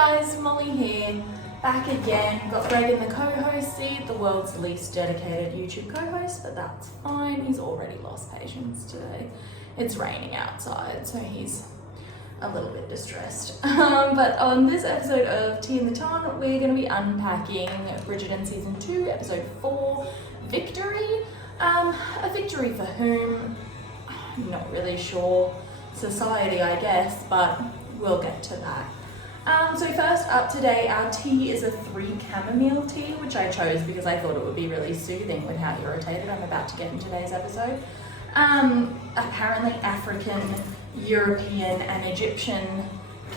guys, Molly here, back again. Got Greg in the co-host seat, the world's least dedicated YouTube co-host, but that's fine. He's already lost patience today. It's raining outside, so he's a little bit distressed. But on this episode of Tea in the Ton, we're going to be unpacking Bridgerton Season 2, Episode 4, Victory. A victory for whom? I'm not really sure. Society, I guess, but we'll get to that. So first up today, our tea is a 3 chamomile tea, which I chose because I thought it would be really soothing with how irritated I'm about to get in today's episode. Apparently African, European and Egyptian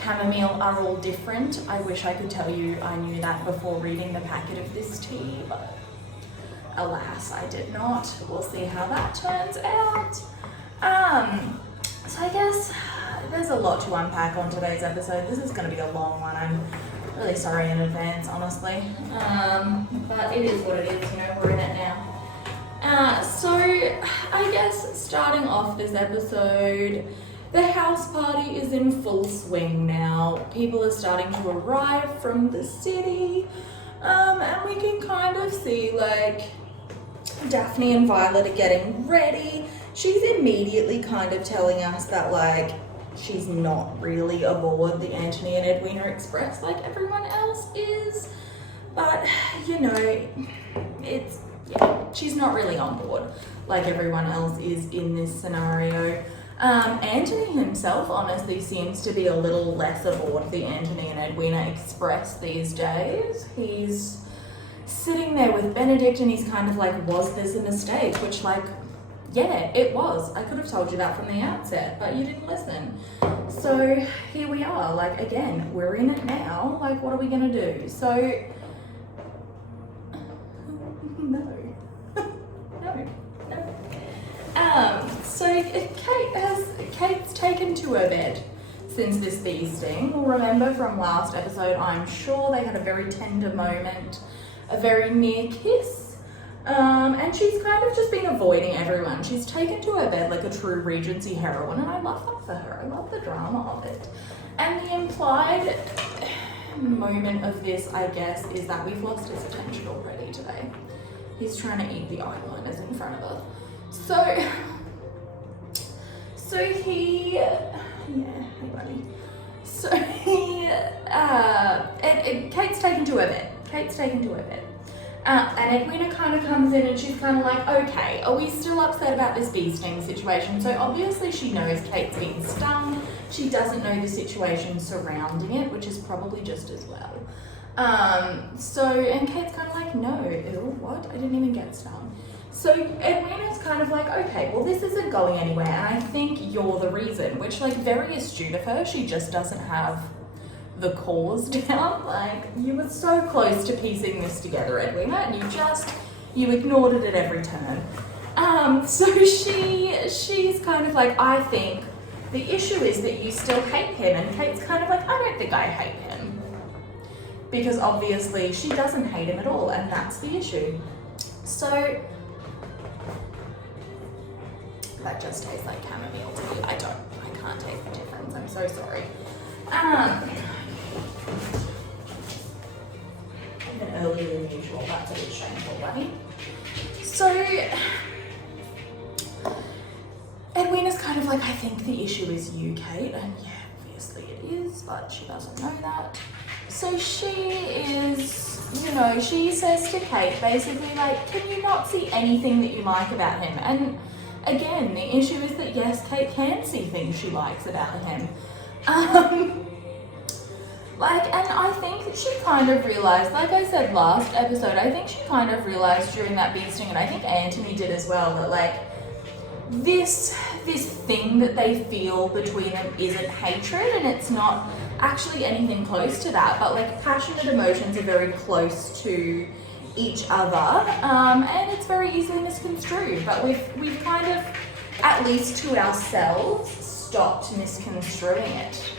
chamomile are all different. I wish I could tell you I knew that before reading the packet of this tea, but alas, I did not. We'll see how that turns out. So I guess there's a lot to unpack on today's episode. This is going to be a long one. I'm really sorry in advance, honestly. But it is what it is, you know, we're in it now. So I guess starting off this episode, the house party is in full swing now. People are starting to arrive from the city, and we can kind of see like Daphne and Violet are getting ready. She's immediately kind of telling us that like she's not really aboard the Anthony and Edwina Express like everyone else is, but you know, she's not really on board like everyone else is in this scenario. Anthony himself honestly seems to be a little less aboard the Anthony and Edwina Express these days. He's sitting there with Benedict and he's kind of like, was this a mistake? Which like, yeah, it was. I could have told you that from the outset, but you didn't listen. So here we are, like again, we're in it now. Like, what are we gonna do? So, no. So Kate's taken to her bed since this feasting. We'll remember from last episode, I'm sure they had a very tender moment, a very near kiss. And she's kind of just been avoiding everyone. She's taken to her bed like a true Regency heroine, and I love that for her. I love the drama of it. And the implied moment of this, I guess, is that we've lost his attention already today. He's trying to eat the eyeliners in front of us. So he, yeah, hey buddy. So he, Kate's taken to her bed. And Edwina kind of comes in and she's kind of like, okay, are we still upset about this bee sting situation? So obviously she knows Kate's been stung. She doesn't know the situation surrounding it, which is probably just as well. And Kate's kind of like, no, ew, what? I didn't even get stung. So Edwina's kind of like, okay, well this isn't going anywhere and I think you're the reason, which like very astute of her. She just doesn't have the cause down. Like, you were so close to piecing this together, Edwina, and you ignored it at every turn. So she's kind of like, I think the issue is that you still hate him, and Kate's kind of like, I don't think I hate him. Because obviously she doesn't hate him at all, and that's the issue. So that just tastes like chamomile tea. I can't taste the difference, I'm so sorry. Even earlier than usual, that's a bit shameful, right? So Edwina's kind of like, I think the issue is you, Kate, and yeah, obviously it is, but she doesn't know that. So she is, you know, she says to Kate basically like, can you not see anything that you like about him? And again, the issue is that yes, Kate can see things she likes about him. And I think she kind of realized, like I said last episode, I think she kind of realized during that bee sting, and I think Anthony did as well, that like this thing that they feel between them isn't hatred, and it's not actually anything close to that, but like passionate emotions are very close to each other, and it's very easily misconstrued, but we've kind of, at least to ourselves, stopped misconstruing it.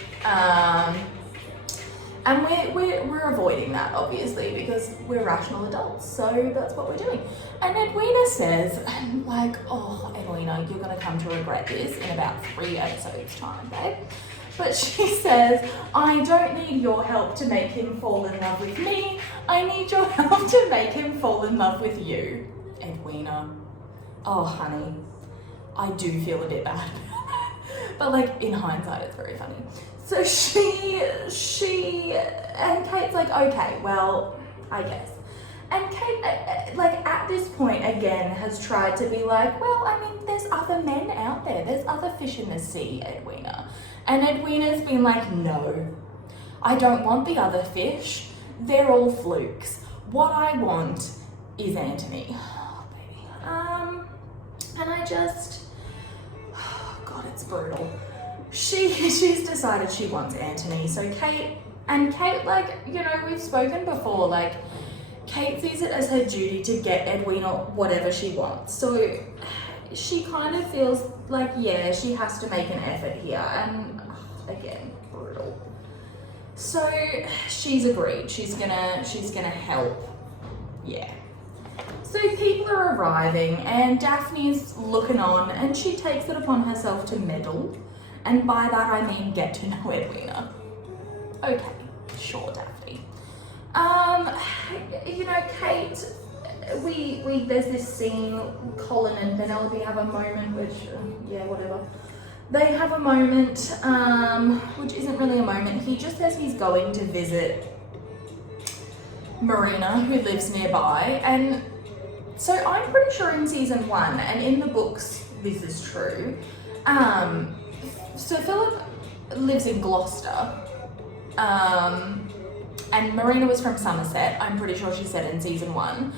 And we're avoiding that, obviously, because we're rational adults, so that's what we're doing. And Edwina says, like, oh, Edwina, you're going to come to regret this in about 3 episodes' time, babe. But she says, I don't need your help to make him fall in love with me. I need your help to make him fall in love with you. Edwina. Oh, honey. I do feel a bit bad. But like, in hindsight, it's very funny. So and Kate's like, okay, well, I guess. And Kate, like, at this point, again, has tried to be like, well, I mean, there's other men out there. There's other fish in the sea, Edwina. And Edwina's been like, no, I don't want the other fish. They're all flukes. What I want is Anthony. Oh, baby. And I just, oh, God, it's brutal. She's decided she wants Anthony. So Kate, like, you know, we've spoken before, like, Kate sees it as her duty to get Edwina whatever she wants. So she kind of feels like, yeah, she has to make an effort here. And again, brutal. So she's agreed. She's gonna help. Yeah. So people are arriving and Daphne's looking on and she takes it upon herself to meddle. And by that I mean get to know Edwina. Okay, sure, Daphne. You know, Kate, there's this scene, Colin and Penelope have a moment, which, yeah, whatever. They have a moment, which isn't really a moment. He just says he's going to visit Marina, who lives nearby. And so I'm pretty sure in season 1, and in the books, this is true. So Philip lives in Gloucester. And Marina was from Somerset, I'm pretty sure she said in season 1.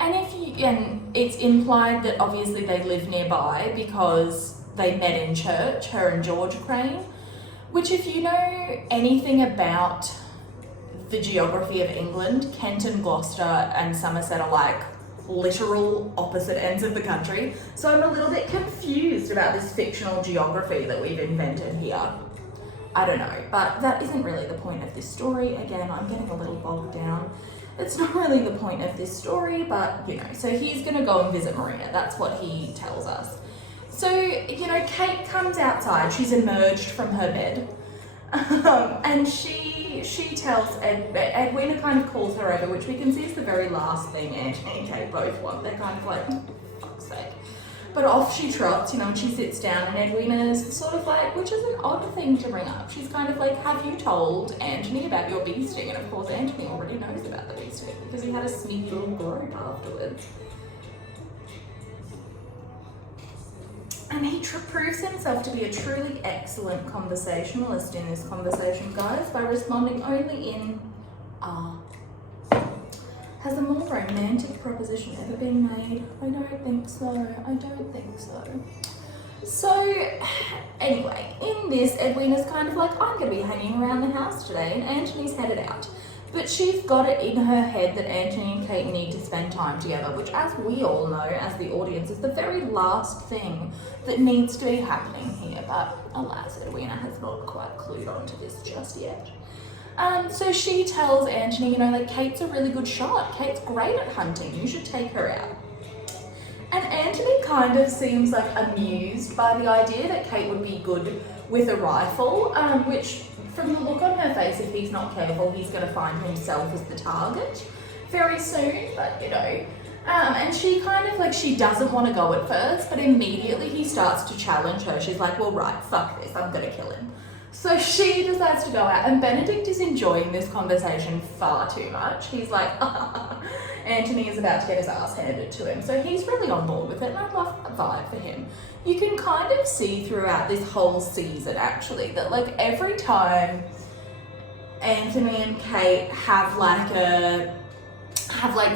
And it's implied that obviously they live nearby because they met in church, her and George Crane, which if you know anything about the geography of England, Kent and Gloucester and Somerset are like literal opposite ends of the country. So I'm a little bit confused about this fictional geography that we've invented here. I don't know, but that isn't really the point of this story. Again, I'm getting a little bogged down. It's not really the point of this story, but you know, so he's gonna go and visit Marina. That's what he tells us. So, you know, Kate comes outside, she's emerged from her bed, and she tells Edwina kind of calls her over, which we can see is the very last thing Anthony and Kate both want. They're kind of like, fuck's sake. But off she trots, you know, and she sits down and Edwina's sort of like, which is an odd thing to bring up. She's kind of like, have you told Anthony about your bee sting? And of course Anthony already knows about the bee sting because he had a sneaky little grope afterwards. And he proves himself to be a truly excellent conversationalist in this conversation, guys, by responding only in Has a more romantic proposition ever been made? I don't think so. I don't think so. So, anyway, in this, Edwina's kind of like, I'm going to be hanging around the house today, and Anthony's headed out. But she's got it in her head that Anthony and Kate need to spend time together, which, as we all know, as the audience, is the very last thing that needs to be happening here. But alas, Edwina has not quite clued on to this just yet. So she tells Anthony, you know, like, Kate's a really good shot. Kate's great at hunting. You should take her out. And Anthony kind of seems like amused by the idea that Kate would be good with a rifle, which from the look on her face, if he's not careful, he's going to find himself as the target very soon, but you know. And she kind of like, she doesn't want to go at first, but immediately he starts to challenge her. She's like, well, right, fuck this, I'm going to kill him. So she decides to go out, and Benedict is enjoying this conversation far too much. He's like, Anthony is about to get his ass handed to him. So he's really on board with it, and I love that vibe for him. You can kind of see throughout this whole season, actually, that like every time Anthony and Kate have like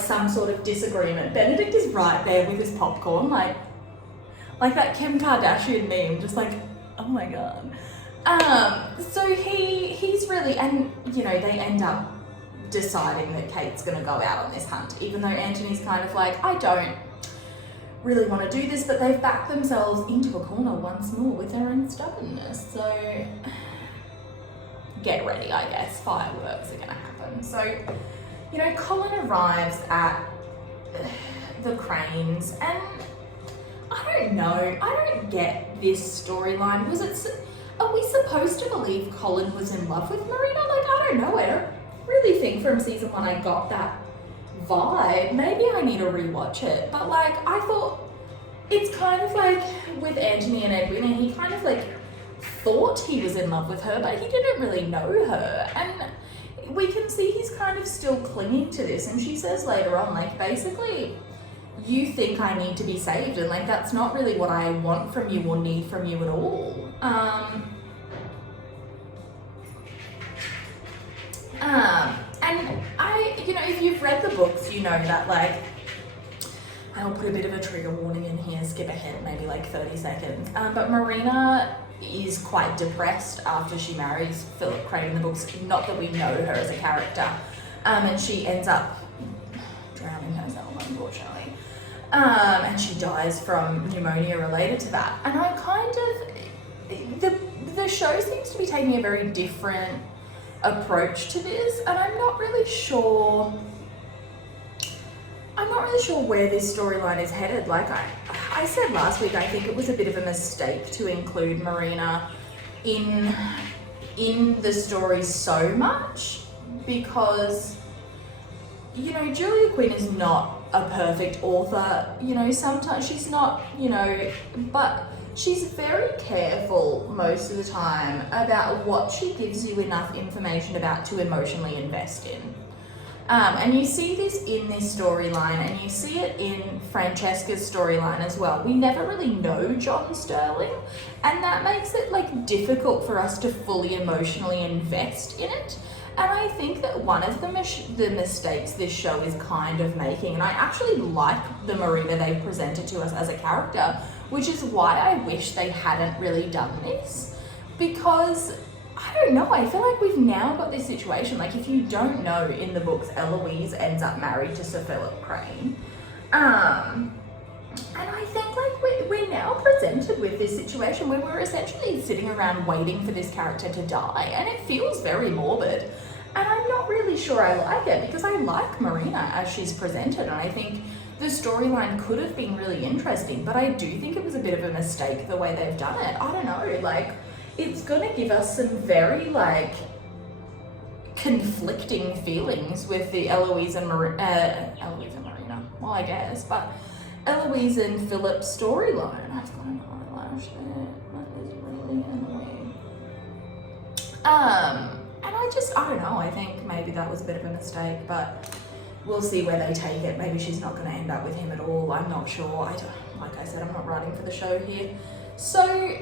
some sort of disagreement, Benedict is right there with his popcorn, like that Kim Kardashian meme, just like, oh my God. So he's really, and you know, they end up deciding that Kate's gonna go out on this hunt, even though Anthony's kind of like, I don't really want to do this, but they've backed themselves into a corner once more with their own stubbornness. So get ready, I guess, fireworks are gonna happen. So, you know, Colin arrives at the Cranes, and I don't know, I don't get this storyline, because are we supposed to believe Colin was in love with Marina? Like, I don't know. I don't really think from season 1 I got that vibe. Maybe I need to rewatch it. But like, I thought it's kind of like with Anthony and Edwina, he kind of like thought he was in love with her, but he didn't really know her. And we can see he's kind of still clinging to this. And she says later on, like, basically, you think I need to be saved, and like that's not really what I want from you or need from you at all. And if you've read the books, you know that, like, I'll put a bit of a trigger warning in here, skip ahead maybe like 30 seconds. But Marina is quite depressed after she marries Philip Crane in the books. Not that we know her as a character. And she ends up drowning herself, unfortunately. And she dies from pneumonia related to that. And I kind of, the show seems to be taking a very different approach to this, and I'm not really sure where this storyline is headed. Like I said last week, I think it was a bit of a mistake to include Marina in the story so much, because, you know, Julia Quinn is not a perfect author. You know, sometimes she's not, you know, but she's very careful most of the time about what she gives you enough information about to emotionally invest in. And you see this in this storyline, and you see it in Francesca's storyline as well. We never really know John Sterling, and that makes it like difficult for us to fully emotionally invest in it. And I think that one of the mistakes this show is kind of making, and I actually like the Marina they've presented to us as a character, which is why I wish they hadn't really done this, because I don't know, I feel like we've now got this situation. Like, if you don't know, in the books, Eloise ends up married to Sir Philip Crane. And I think like we're now presented with this situation where we're essentially sitting around waiting for this character to die, and it feels very morbid. And I'm not really sure I like it, because I like Marina as she's presented, and I think the storyline could have been really interesting, but I do think it was a bit of a mistake the way they've done it. I don't know, like, it's gonna give us some very like conflicting feelings with the Eloise and Marina, well, I guess, but Eloise and Philip's storyline. I've got an eyelash there, that is really annoying. And I don't know, I think maybe that was a bit of a mistake, but we'll see where they take it. Maybe she's not going to end up with him at all. I'm not sure. Like I said, I'm not writing for the show here. So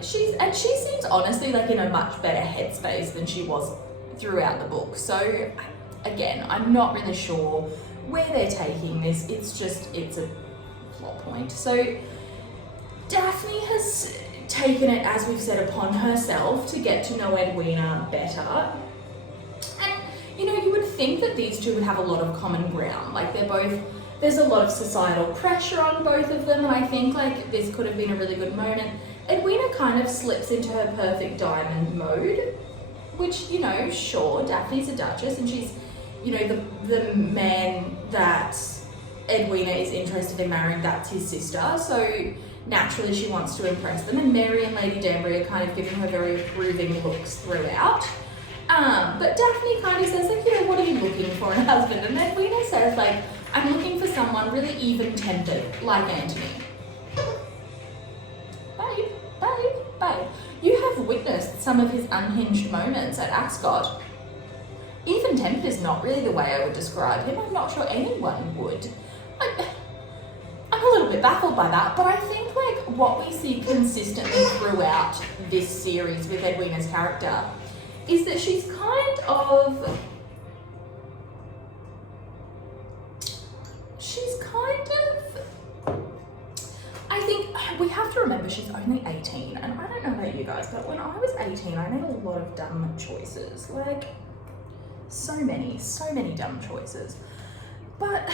she seems honestly like in a much better headspace than she was throughout the book. So again, I'm not really sure where they're taking this. It's a plot point. So Daphne has taken it, as we've said, upon herself to get to know Edwina better. You know, you would think that these two would have a lot of common ground. Like, there's a lot of societal pressure on both of them, and I think like this could have been a really good moment. Edwina kind of slips into her perfect diamond mode, which, you know, sure, Daphne's a duchess, and she's, you know, the man that Edwina is interested in marrying, that's his sister, so naturally she wants to impress them, and Mary and Lady Danbury are kind of giving her very approving looks throughout. But Daphne kind of says, like, you know, what are you looking for in a husband? And Edwina says, like, I'm looking for someone really even-tempered, like Anthony. Babe, you have witnessed some of his unhinged moments at Ascot. Even-tempered is not really the way I would describe him. I'm not sure anyone would. I'm a little bit baffled by that, but I think, like, what we see consistently throughout this series with Edwina's character is that she's kind of, I think we have to remember she's only 18, and I don't know about you guys, but when I was 18, I made a lot of dumb choices, like, so many dumb choices, but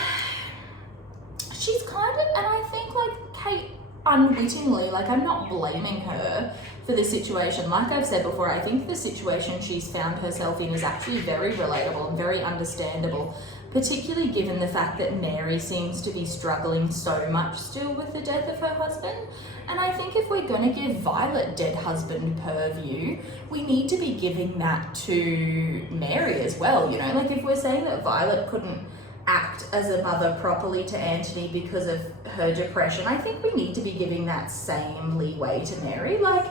she's kind of, and I think, like, Kate unwittingly, like, I'm not blaming her for the situation. Like I've said before, I think the situation she's found herself in is actually very relatable and very understandable. particularly given the fact that Mary seems to be struggling so much still with the death of her husband. And I think if we're going to give Violet dead husband purview, we need to be giving that to Mary as well, you know? Like, if we're saying that Violet couldn't act as a mother properly to Anthony because of her depression, I think we need to be giving that same leeway to Mary. Like,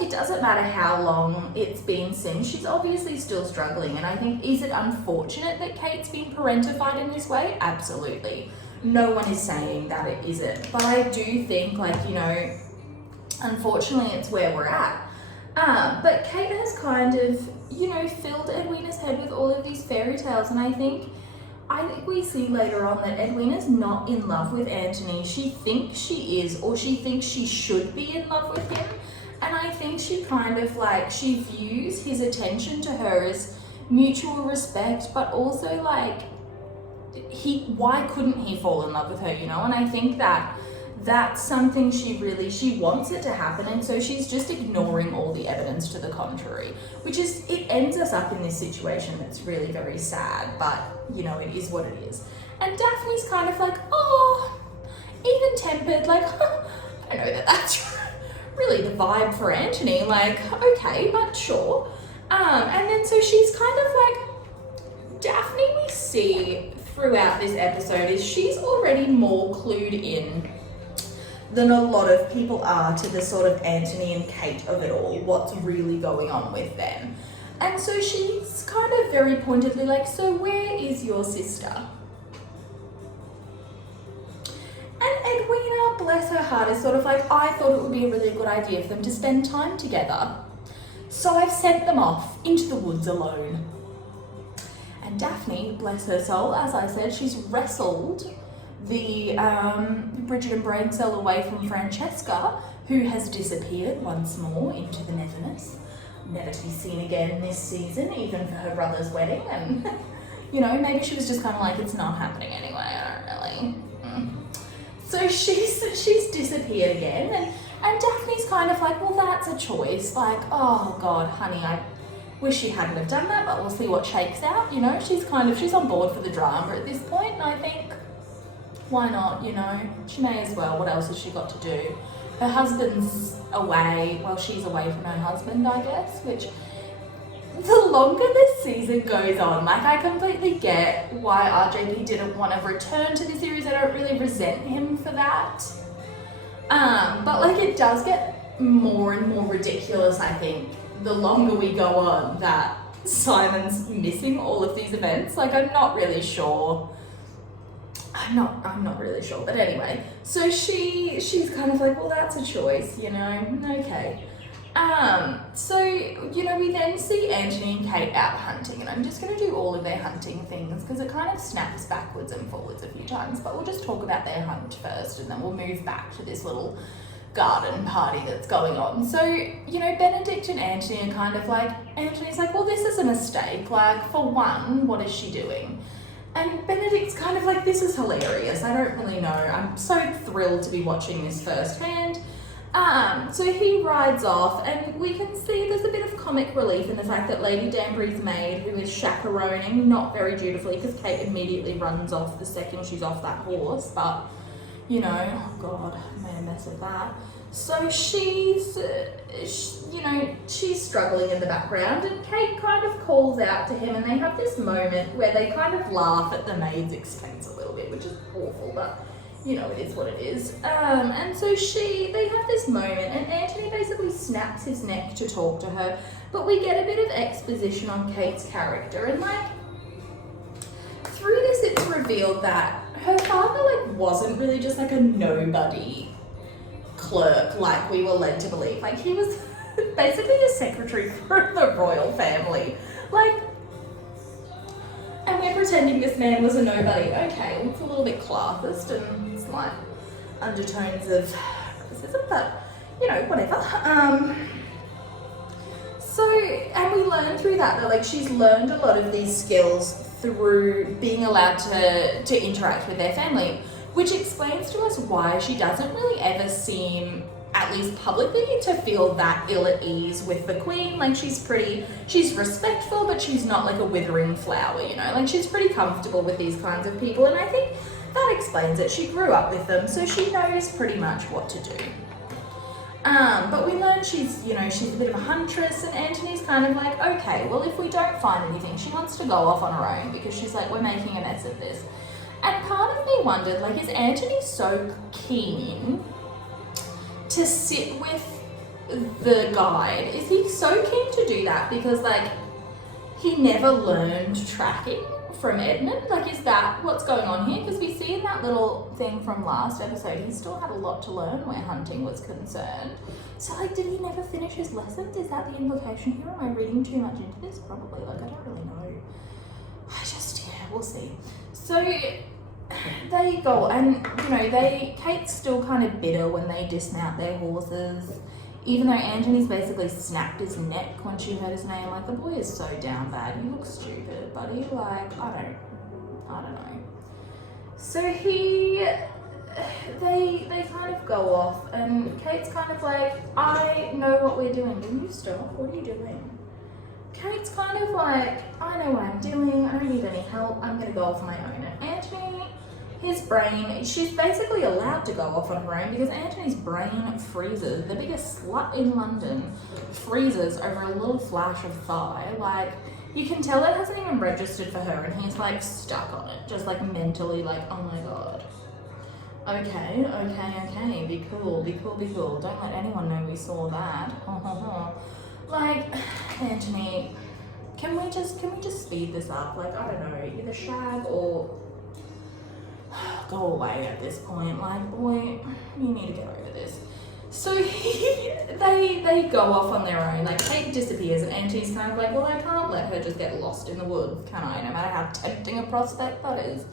it doesn't matter how long it's been since, she's obviously still struggling. And I think, is it unfortunate that Kate's been parentified in this way? Absolutely. No one is saying that it isn't. But I do think, like, you know, unfortunately it's where we're at. But Kate has kind of, you know, filled Edwina's head with all of these fairy tales, and I think we see later on that Edwina's not in love with Anthony. She thinks she is, or she thinks she should be in love with him. And I think she kind of, like, she views his attention to her as mutual respect, but also, like, why couldn't he fall in love with her, you know? And I think that that's something she wants it to happen, and so she's just ignoring all the evidence to the contrary, which is, it ends us up in this situation that's really very sad, but, you know, it is what it is. And Daphne's kind of like, oh, even-tempered, like, I know that that's really the vibe for Anthony, like, okay, but sure. And then so she's kind of like, Daphne, we see throughout this episode, is she's already more clued in than a lot of people are to the sort of Anthony and Kate of it all, what's really going on with them. And so she's kind of very pointedly like, so where is your sister? And Edwina, bless her heart, is sort of like, I thought it would be a really good idea for them to spend time together. So I've sent them off into the woods alone. And Daphne, bless her soul, as I said, she's wrestled the Bridgerton brain cell away from Francesca, who has disappeared once more into the netherness, never to be seen again this season, even for her brother's wedding. And, you know, maybe she was just kind of like, it's not happening anyway, I don't really. So she's disappeared again, and Daphne's kind of like, well, that's a choice. Like, oh God, honey, I wish she hadn't have done that, but we'll see what shakes out, you know? She's on board for the drama at this point, and I think, why not, you know? She may as well. What else has she got to do? Her husband's away, well, she's away from her husband, I guess, which, the longer this season goes on, like, I completely get why RJP didn't want to return to the series. I don't really resent him for that. But, like, it does get more and more ridiculous, I think, the longer we go on, that Simon's missing all of these events. Like, I'm not really sure. I'm not really sure. But anyway, so she's kind of like, well, that's a choice, you know? Okay. So, you know, we then see Anthony and Kate out hunting, and I'm just going to do all of their hunting things because it kind of snaps backwards and forwards a few times, but we'll just talk about their hunt first and then we'll move back to this little garden party that's going on. So, you know, Benedict and Anthony are kind of like, Anthony's like, well, this is a mistake. Like, for one, what is she doing? And Benedict's kind of like, this is hilarious. I don't really know. I'm so thrilled to be watching this firsthand. So he rides off, and we can see there's a bit of comic relief in the fact that Lady Danbury's maid, who is chaperoning, not very dutifully, because Kate immediately runs off the second she's off that horse, but, you know, oh God, I made a mess of that. So she's struggling in the background, and Kate kind of calls out to him, and they have this moment where they kind of laugh at the maid's expense a little bit, which is awful, but you know, it is what it is. And so they have this moment, and Anthony basically snaps his neck to talk to her, but we get a bit of exposition on Kate's character, and like, through this it's revealed that her father like wasn't really just like a nobody clerk like we were led to believe. Like, he was basically a secretary for the royal family. Like, and we're pretending this man was a nobody. Okay, well, it's a little bit classist and slight undertones of racism, but, you know, whatever. And we learn through that like, she's learned a lot of these skills through being allowed to interact with their family, which explains to us why she doesn't really ever seem at least publicly, to feel that ill at ease with the queen. Like, she's respectful, but she's not like a withering flower, you know? Like, she's pretty comfortable with these kinds of people, and I think that explains it. She grew up with them, so she knows pretty much what to do. But we learn she's a bit of a huntress, and Antony's kind of like, okay, well, if we don't find anything, she wants to go off on her own, because she's like, we're making a mess of this. And part of me wondered, like, is Antony so keen to sit with the guide? Is he so keen to do that because, like, he never learned tracking from Edmund? Like, is that what's going on here? Because we see in that little thing from last episode, he still had a lot to learn where hunting was concerned. So, like, did he never finish his lessons? Is that the implication here? Am I reading too much into this? Probably. Like, I don't really know. We'll see. So they go, and Kate's still kind of bitter when they dismount their horses, even though Antony's basically snapped his neck when she heard his name. Like, the boy is so down bad. You look stupid, buddy. Like, I don't know. So they kind of go off, and Kate's kind of like, I know what we're doing. Can you stop? What are you doing? Kate's kind of like, I know what I'm doing. I don't need any help. I'm going to go off on my own. And Antony, his brain, she's basically allowed to go off on her own because Antony's brain freezes. The biggest slut in London freezes over a little flash of thigh. Like, you can tell it hasn't even registered for her, and he's like stuck on it, just like mentally, like, oh my god. Okay, be cool. Don't let anyone know we saw that. Like, Antony, can we just speed this up? Like, I don't know, either shag or go away at this point. Like, boy, you need to get over this. So they go off on their own. Like, Kate disappears, and Antony's kind of like, well, I can't let her just get lost in the woods, can I? No matter how tempting a prospect that is.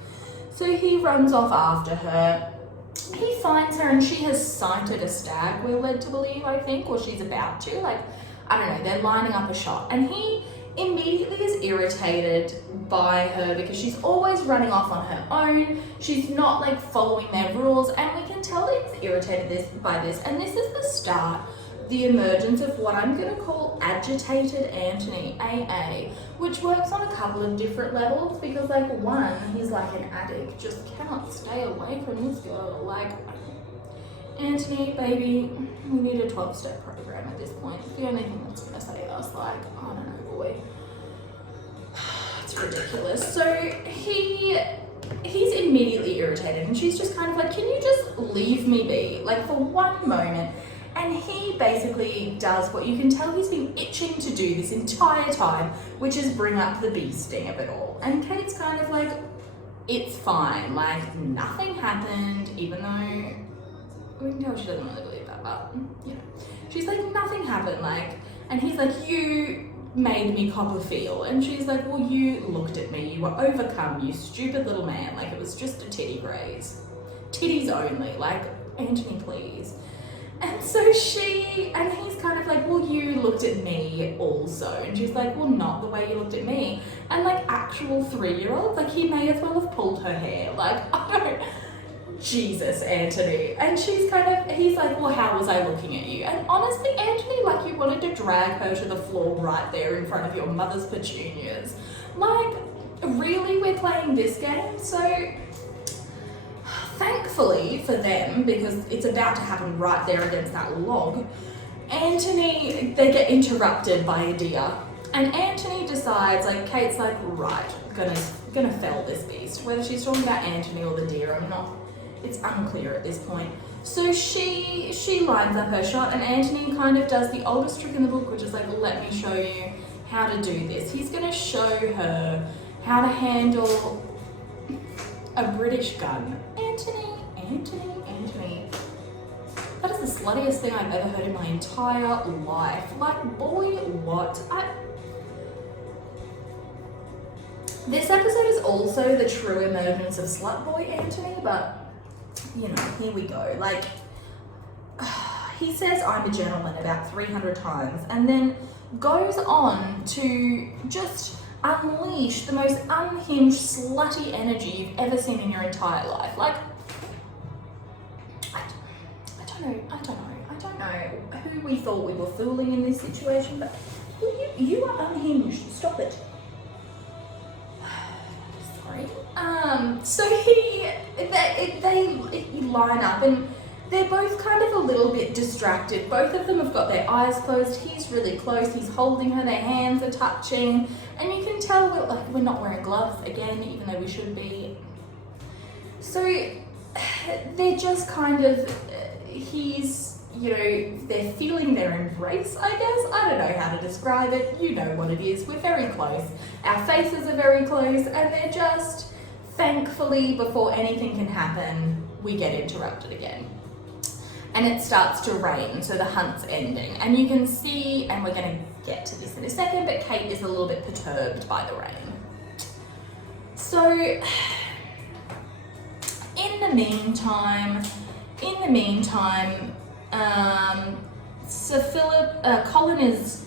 So he runs off after her. He finds her, and she has sighted a stag, we're led to believe, I think, or she's about to. Like, I don't know, they're lining up a shot, and he immediately is irritated by her because she's always running off on her own. She's not like following their rules, and we can tell that he's irritated by this. And this is the start, the emergence of what I'm going to call agitated Antony, AA, which works on a couple of different levels because, like, one, he's like an addict, just cannot stay away from this girl. Like, Antony, baby, we need a 12-step program at this point. It's the only thing that's going to save us. Like, I don't know, boy. It's ridiculous. So he's immediately irritated, and she's just kind of like, can you just leave me be? Like, for one moment. And he basically does what you can tell he's been itching to do this entire time, which is bring up the bee sting of it all. And Kate's kind of like, it's fine. Like, nothing happened, even though we can tell she doesn't really believe that, but, you know. She's like, nothing happened, like, and he's like, you made me cop a feel. And she's like, well, you looked at me, you were overcome, you stupid little man. Like, it was just a titty graze. Titties only, like, Antony, please. And so and he's kind of like, well, you looked at me also. And she's like, well, not the way you looked at me. And, like, actual 3-year-old, like, he may as well have pulled her hair. Like, I don't, Jesus, Antony. And he's like, well, how was I looking at you? And honestly, Antony, like, you wanted to drag her to the floor right there in front of your mother's petunias. Like, really, we're playing this game? So, thankfully for them, because it's about to happen right there against that log, Antony, they get interrupted by a deer. And Antony decides, like, Kate's like, right, gonna fell this beast. Whether she's talking about Antony or the deer, it's unclear at this point. So she lines up her shot, and Antony kind of does the oldest trick in the book, which is like, let me show you how to do this. He's gonna show her how to handle a British gun. Antony. That is the sluttiest thing I've ever heard in my entire life. Like, boy, what? This episode is also the true emergence of slut boy Antony, but, you know, here we go. Like, he says I'm a gentleman about 300 times, and then goes on to just unleash the most unhinged, slutty energy you've ever seen in your entire life. Like, I don't know. who we thought we were fooling in this situation, but you are unhinged. Stop it. Sorry. So they line up, and they're both kind of a little bit distracted. Both of them have got their eyes closed. He's really close. He's holding her. Their hands are touching, and you can tell we're not wearing gloves again, even though we should be. So they're just kind of, they're feeling their embrace, I guess. I don't know how to describe it. You know what it is. We're very close. Our faces are very close, and they're just, thankfully, before anything can happen, we get interrupted again. And it starts to rain, so the hunt's ending. And you can see, and we're going to get to this in a second, but Kate is a little bit perturbed by the rain. So, in the meantime, Sir Colin is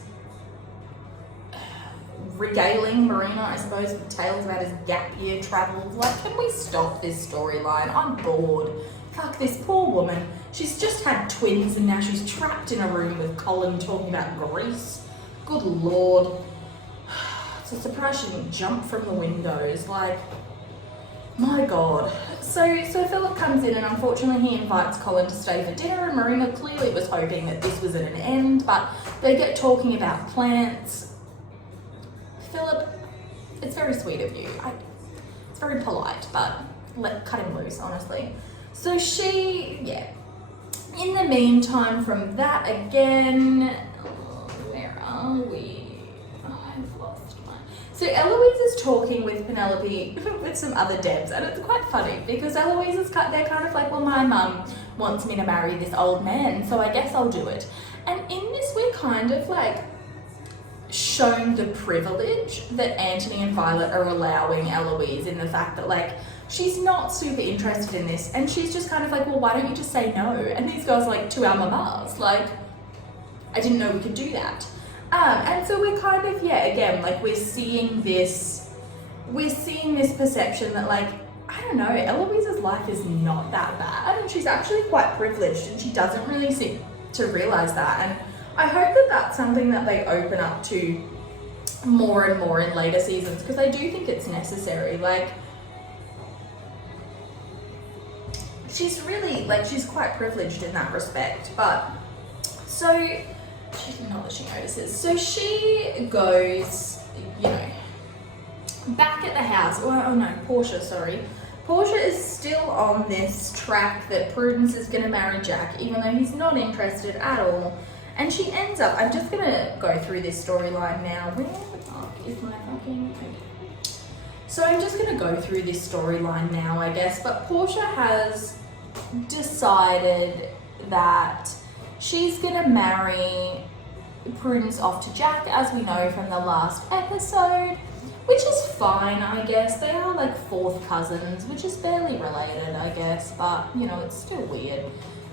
regaling Marina, I suppose, with tales about his gap year travels. Like, can we stop this storyline? I'm bored. Fuck this poor woman. She's just had twins and now she's trapped in a room with Colin talking about Greece. Good Lord. It's a surprise she didn't jump from the windows. Like, my God. So Philip comes in, and unfortunately he invites Colin to stay for dinner, and Marina clearly was hoping that this was at an end, but they get talking about plants. Philip, it's very sweet of you. It's very polite, but cut him loose, honestly. So in the meantime, from that again, where are we? Oh, I've lost mine. So Eloise is talking with Penelope, with some other Debs, and it's quite funny because Eloise they're kind of like, well, my mum wants me to marry this old man, so I guess I'll do it. And in this, we're kind of like shown the privilege that Anthony and Violet are allowing Eloise, in the fact that, like, she's not super interested in this, and she's just kind of like, well, why don't you just say no? And these girls are like, to our mamas, like, I didn't know we could do that. And so we're kind of, again, like, we're seeing this perception that, like, I don't know, Eloise's life is not that bad, and she's actually quite privileged, and she doesn't really seem to realize that. And I hope that that's something that they open up to more and more in later seasons, because I do think it's necessary. Like, she's really, like, she's quite privileged in that respect. But so she's not that she notices. So she goes, back at the house. Portia is still on this track that Prudence is going to marry Jack, even though he's not interested at all. And she ends up, I'm just going to go through this storyline now. Where the fuck is my fucking... So I'm just going to go through this storyline now, I guess. But Portia has decided that she's going to marry Prudence off to Jack, as we know from the last episode, which is fine, I guess. They are like fourth cousins, which is barely related, I guess, but, it's still weird.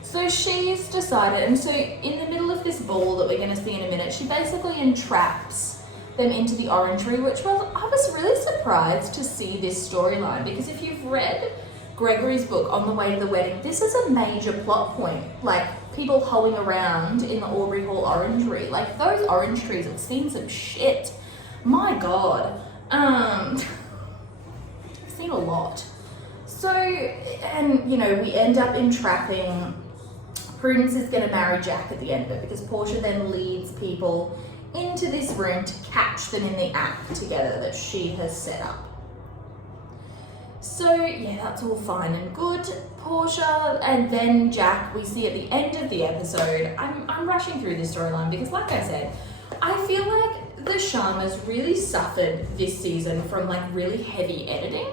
So she's decided, and so in the middle of this ball that we're going to see in a minute, she basically entraps them into the orangery, which I was really surprised to see this storyline, because if you've read Gregory's book On the Way to the Wedding, this is a major plot point, like people hoeing around in the Aubrey Hall orangery. Like, those orange trees have seen some shit. My God. I've seen a lot. So, and we end up entrapping. Prudence is going to marry Jack at the end of it, because Portia then leads people into this room to catch them in the act together that she has set up. So that's all fine and good. Portia and then Jack, we see at the end of the episode. I'm rushing through this storyline because, like I said, I feel like the Sharmas really suffered this season from, like, really heavy editing.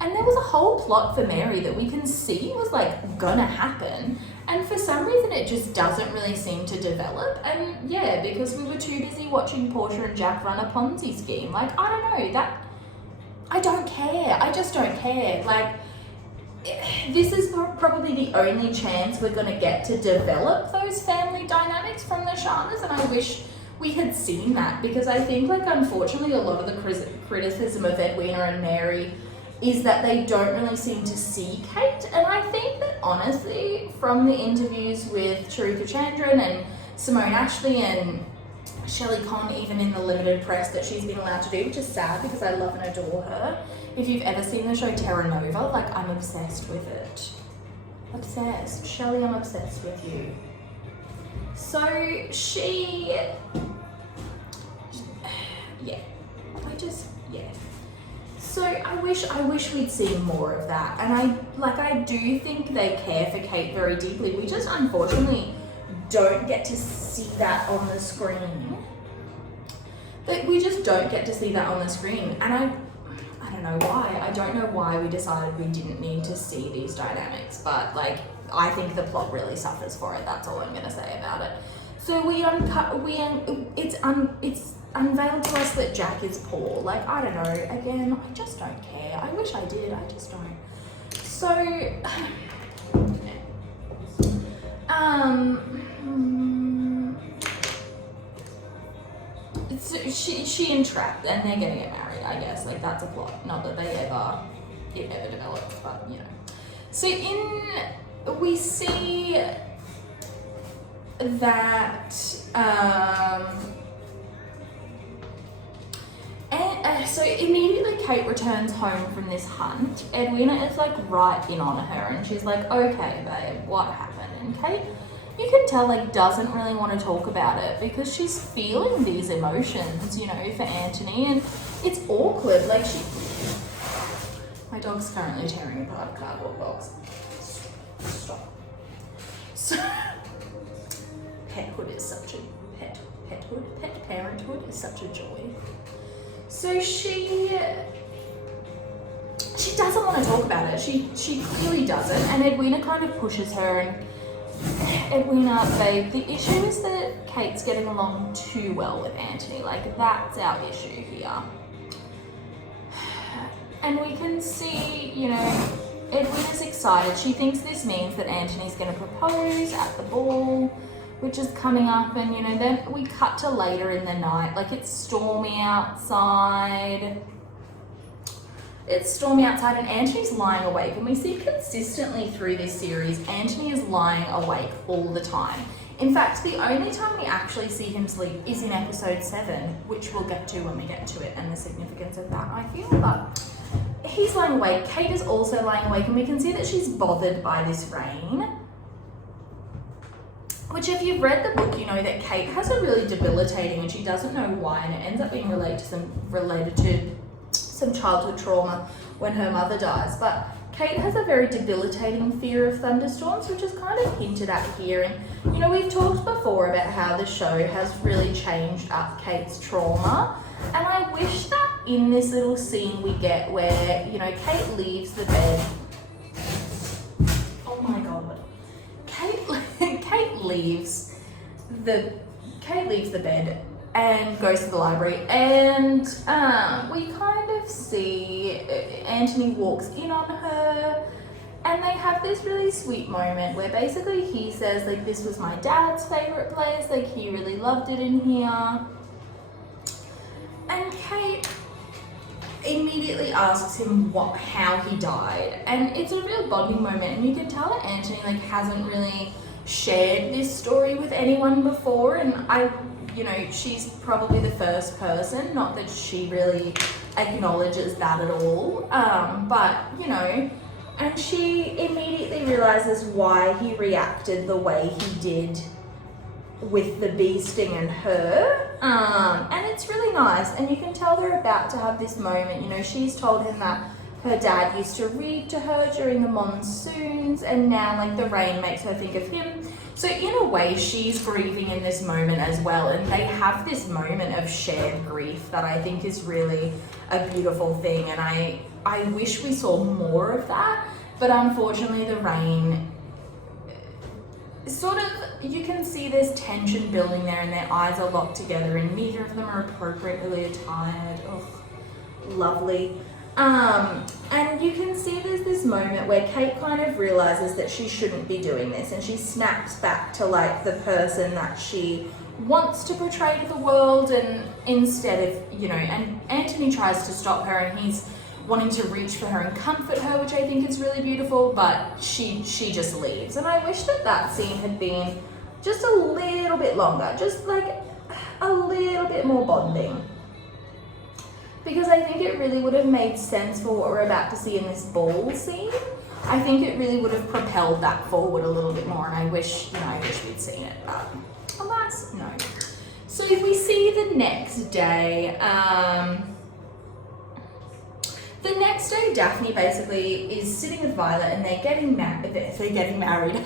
And there was a whole plot for Mary that we can see was, like, gonna happen. And for some reason it just doesn't really seem to develop. And because we were too busy watching Portia and Jack run a Ponzi scheme. Like, I don't know, I don't care. I just don't care. Like, this is probably the only chance we're gonna get to develop those family dynamics from the Sharmas, and I wish we had seen that, because I think, like, unfortunately, a lot of the criticism of Edwina and Mary is that they don't really seem to see Kate. And I think that, honestly, from the interviews with Charika Chandran and Simone Ashley and Shelley Conn, even in the limited press that she's been allowed to do, which is sad because I love and adore her. If you've ever seen the show Terra Nova, like, I'm obsessed with it. Obsessed. Shelley, I'm obsessed with you. So So I wish we'd seen more of that. And I do think they care for Kate very deeply. We just unfortunately don't get to see that on the screen. But we just don't get to see that on the screen. And I don't know why. I don't know why we decided we didn't need to see these dynamics. But like, I think the plot really suffers for it. That's all I'm gonna say about it. So it's unveiled to us that Jack is poor. Like, I don't know, again, I just don't care. I wish I did, I just don't. So, she entrapped, and they're gonna get married, I guess. Like, that's a plot. Not that it ever develops, but you know. So we see that so immediately Kate returns home from this hunt. Edwina is like right in on her, and she's like, okay babe, what happened? And Kate, you can tell, like, doesn't really want to talk about it because she's feeling these emotions, you know, for Anthony, and it's awkward. Like, my dog's currently tearing apart a cardboard box. Stop. So pet parenthood is such a joy. So she doesn't want to talk about it. She clearly doesn't, and Edwina kind of pushes her, and Edwina, babe, the issue is that Kate's getting along too well with Anthony. Like, that's our issue here. And we can see, you know, Edwina's excited. She thinks this means that Anthony's going to propose at the ball, which is coming up, and you know, then we cut to later in the night. Like, it's stormy outside. And Anthony's lying awake, and we see consistently through this series, Anthony is lying awake all the time. In fact, the only time we actually see him sleep is in episode 7, which we'll get to when we get to it, and the significance of that, I feel. But he's lying awake. Kate is also lying awake, and we can see that she's bothered by this rain. Which, if you've read the book, you know that Kate has a really debilitating, and she doesn't know why, and it ends up being related to some childhood trauma when her mother dies. But Kate has a very debilitating fear of thunderstorms, which is kind of hinted at here. And you know, we've talked before about how the show has really changed up Kate's trauma, and I wish that in this little scene we get where, you know, Kate leaves the bed. Oh my god. Kate leaves the bed and goes to the library, and we kind of see Anthony walks in on her, and they have this really sweet moment where basically he says, like, this was my dad's favorite place, like, he really loved it in here. And Kate immediately asks him how he died, and it's a real bonding moment, and you can tell that Anthony, like, hasn't really shared this story with anyone before, and you know, she's probably the first person, not that she really acknowledges that at all, but you know, and she immediately realizes why he reacted the way he did with the bee sting and her, and it's really nice, and you can tell they're about to have this moment. You know, she's told him that her dad used to read to her during the monsoons, and now, like, the rain makes her think of him. So in a way, she's grieving in this moment as well, and they have this moment of shared grief that I think is really a beautiful thing, and I wish we saw more of that, but unfortunately the rain sort of, you can see there's tension building there, and their eyes are locked together, and neither of them are appropriately attired. Oh, lovely. And you can see there's this moment where Kate kind of realizes that she shouldn't be doing this, and she snaps back to, like, the person that she wants to portray to the world, and instead of, you know, and Anthony tries to stop her, and he's wanting to reach for her and comfort her, which I think is really beautiful, but she just leaves. And I wish that scene had been just a little bit longer, just like a little bit more bonding. Because I think it really would have made sense for what we're about to see in this ball scene. I think it really would have propelled that forward a little bit more, and I wish we'd seen it, but alas, no. So we see the next day, Daphne basically is sitting with Violet, and they're getting married.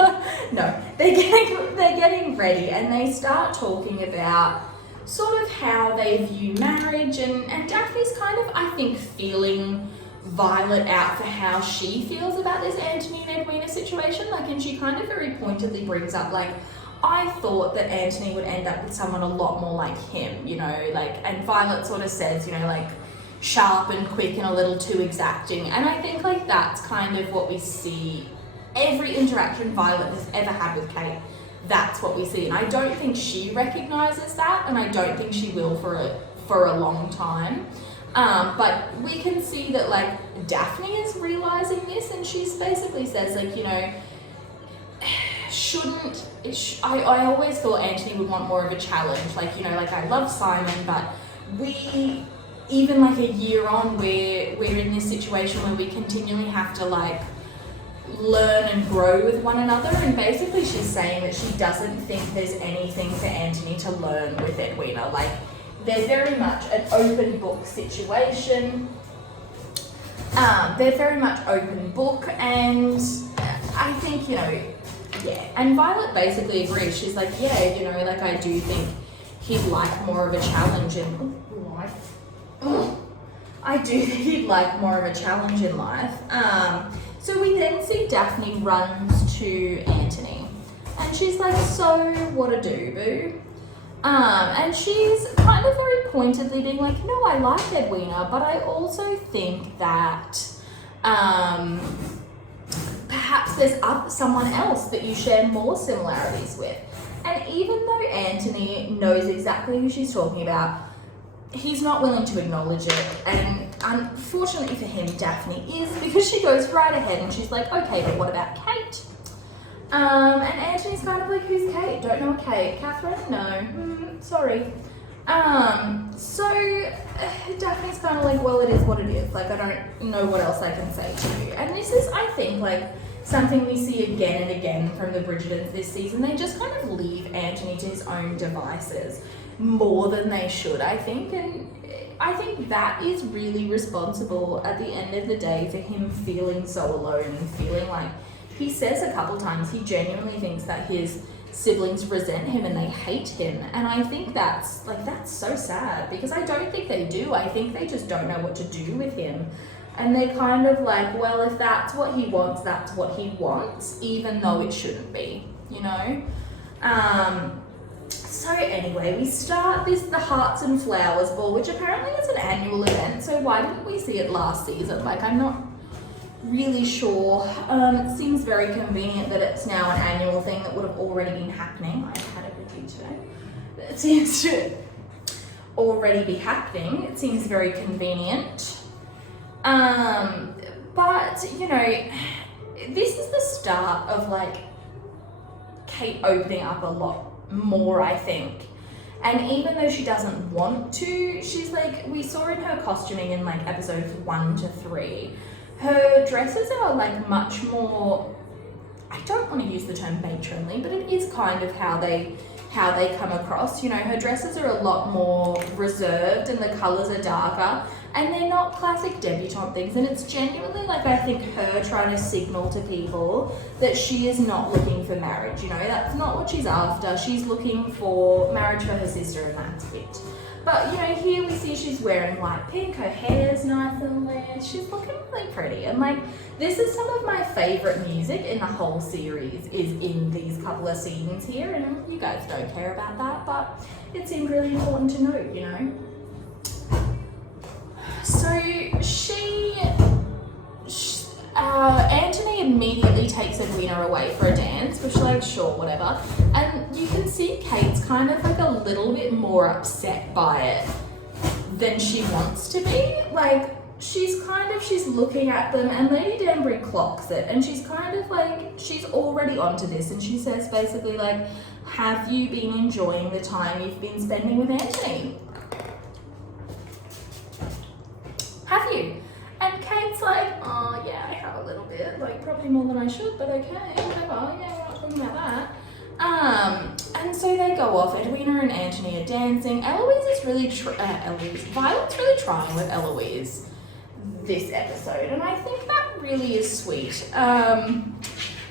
No, they're getting ready, and they start talking about sort of how they view marriage, and Daphne's kind of, I think, feeling Violet out for how she feels about this Anthony and Edwina situation. Like, and she kind of very pointedly brings up, like, I thought that Anthony would end up with someone a lot more like him, you know, like, and Violet sort of says, you know, like, sharp and quick and a little too exacting. And I think, like, that's kind of what we see every interaction Violet has ever had with Kate. That's what we see, and I don't think she recognizes that, and I don't think she will for a long time. But we can see that, like, Daphne is realizing this, and she basically says, like, you know, I always thought Anthony would want more of a challenge. Like, you know, like, I love Simon, but we, even like a year on, we're in this situation where we continually have to, like, learn and grow with one another. And basically she's saying that she doesn't think there's anything for Anthony to learn with Edwina. Like, they're very much an open book situation. They're very much open book, and I think, you know, yeah. And Violet basically agrees. She's like, yeah, you know, like, I do think he'd like more of a challenge in life. I do think he'd like more of a challenge in life. So we then see Daphne runs to Anthony, and she's like, so what to do, boo? And she's kind of very pointedly being like, no, I like Edwina, but I also think that perhaps there's someone else that you share more similarities with. And even though Anthony knows exactly who she's talking about, he's not willing to acknowledge it. And unfortunately for him, Daphne is, because she goes right ahead and she's like, okay, but what about Kate? And Anthony's kind of like, who's Kate? Don't know Kate. Catherine? No. Sorry. So Daphne's kind of like, well, it is what it is. Like, I don't know what else I can say to you. And this is, I think, like, something we see again and again from the Bridgertons this season. They just kind of leave Anthony to his own devices more than they should, I think. And I think that is really responsible at the end of the day for him feeling so alone and feeling like, he says a couple times he genuinely thinks that his siblings resent him and they hate him. And I think that's so sad, because I don't think they do. I think they just don't know what to do with him. And they're kind of like, well, if that's what he wants, that's what he wants, even though it shouldn't be, you know? So anyway, we start the Hearts and Flowers Ball, which apparently is an annual event. So why didn't we see it last season? Like, I'm not really sure. It seems very convenient that it's now an annual thing that would have already been happening. I had it with you today. It seems to already be happening. It seems very convenient. But, you know, this is the start of, like, Kate opening up a lot more, I think. And even though she doesn't want to, she's like, we saw in her costuming in, like, episodes 1 to 3, her dresses are, like, much more, I don't want to use the term matronly, but it is kind of how they come across. You know, her dresses are a lot more reserved and the colours are darker, and they're not classic debutante things. And it's genuinely, like, I think her trying to signal to people that she is not looking for marriage. You know, that's not what she's after. She's looking for marriage for her sister, and that's it. But, you know, here we see she's wearing light pink, her hair's nice and lace, she's looking really pretty. And, like, this is some of my favourite music in the whole series, is in these couple of scenes here. And you guys don't care about that, but it seemed really important to note, you know. So Anthony immediately takes Edwina away for a dance, which, like, sure, whatever. And you can see Kate's kind of, like, a little bit more upset by it than she wants to be. Like, she's looking at them, and Lady Danbury clocks it, and she's kind of like, she's already onto this, and she says basically, like, have you been enjoying the time you've been spending with Anthony? Have you? And Kate's like, oh yeah, I have a little bit, like probably more than I should, but okay, whatever, yeah, we're not talking about that. And so they go off. Edwina and Anthony are dancing. Violet's really trying with Eloise this episode, and I think that really is sweet.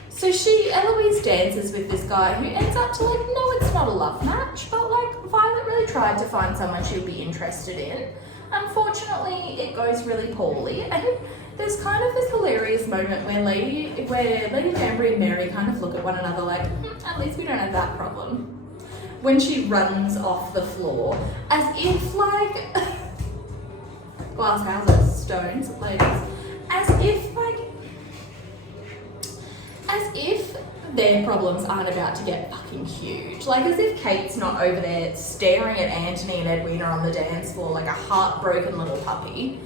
So Eloise dances with this guy who ends up to like, no, it's not a love match, but like Violet really tried to find someone she'd be interested in. Unfortunately, it goes really poorly, and there's kind of this hilarious moment where Lady Danbury and Mary kind of look at one another like, at least we don't have that problem. When she runs off the floor, as if like, glass houses, stones, ladies, as if their problems aren't about to get fucking huge. Like as if Kate's not over there staring at Anthony and Edwina on the dance floor like a heartbroken little puppy.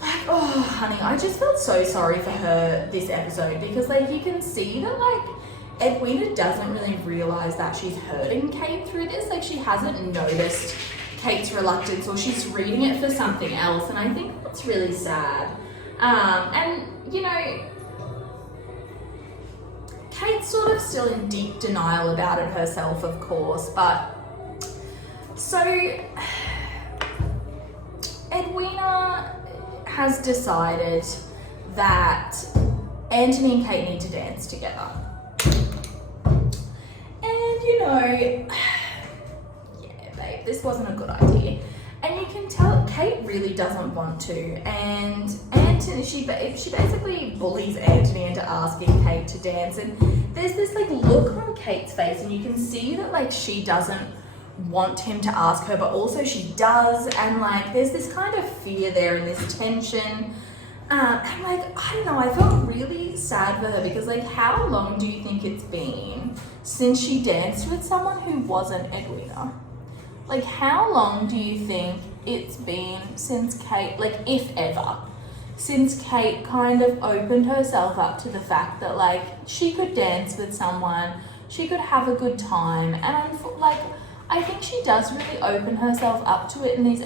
Like, oh honey, I just felt so sorry for her this episode because like you can see that like Edwina doesn't really realise that she's hurting Kate through this. Like she hasn't noticed Kate's reluctance or she's reading it for something else, and I think that's really sad. And you know, Kate's sort of still in deep denial about it herself, of course, but so Edwina has decided that Anthony and Kate need to dance together. And you know, yeah, babe, this wasn't a good idea. And you can tell Kate really doesn't want to, and Anthony, she basically bullies Anthony into asking Kate to dance, and there's this like look on Kate's face, and you can see that like she doesn't want him to ask her, but also she does, and like there's this kind of fear there and this tension, and like I don't know, I felt really sad for her because like how long do you think it's been since she danced with someone who wasn't Edwina? Like, how long do you think it's been since Kate, like, if ever, since Kate kind of opened herself up to the fact that, like, she could dance with someone, she could have a good time, and I think she does really open herself up to it in these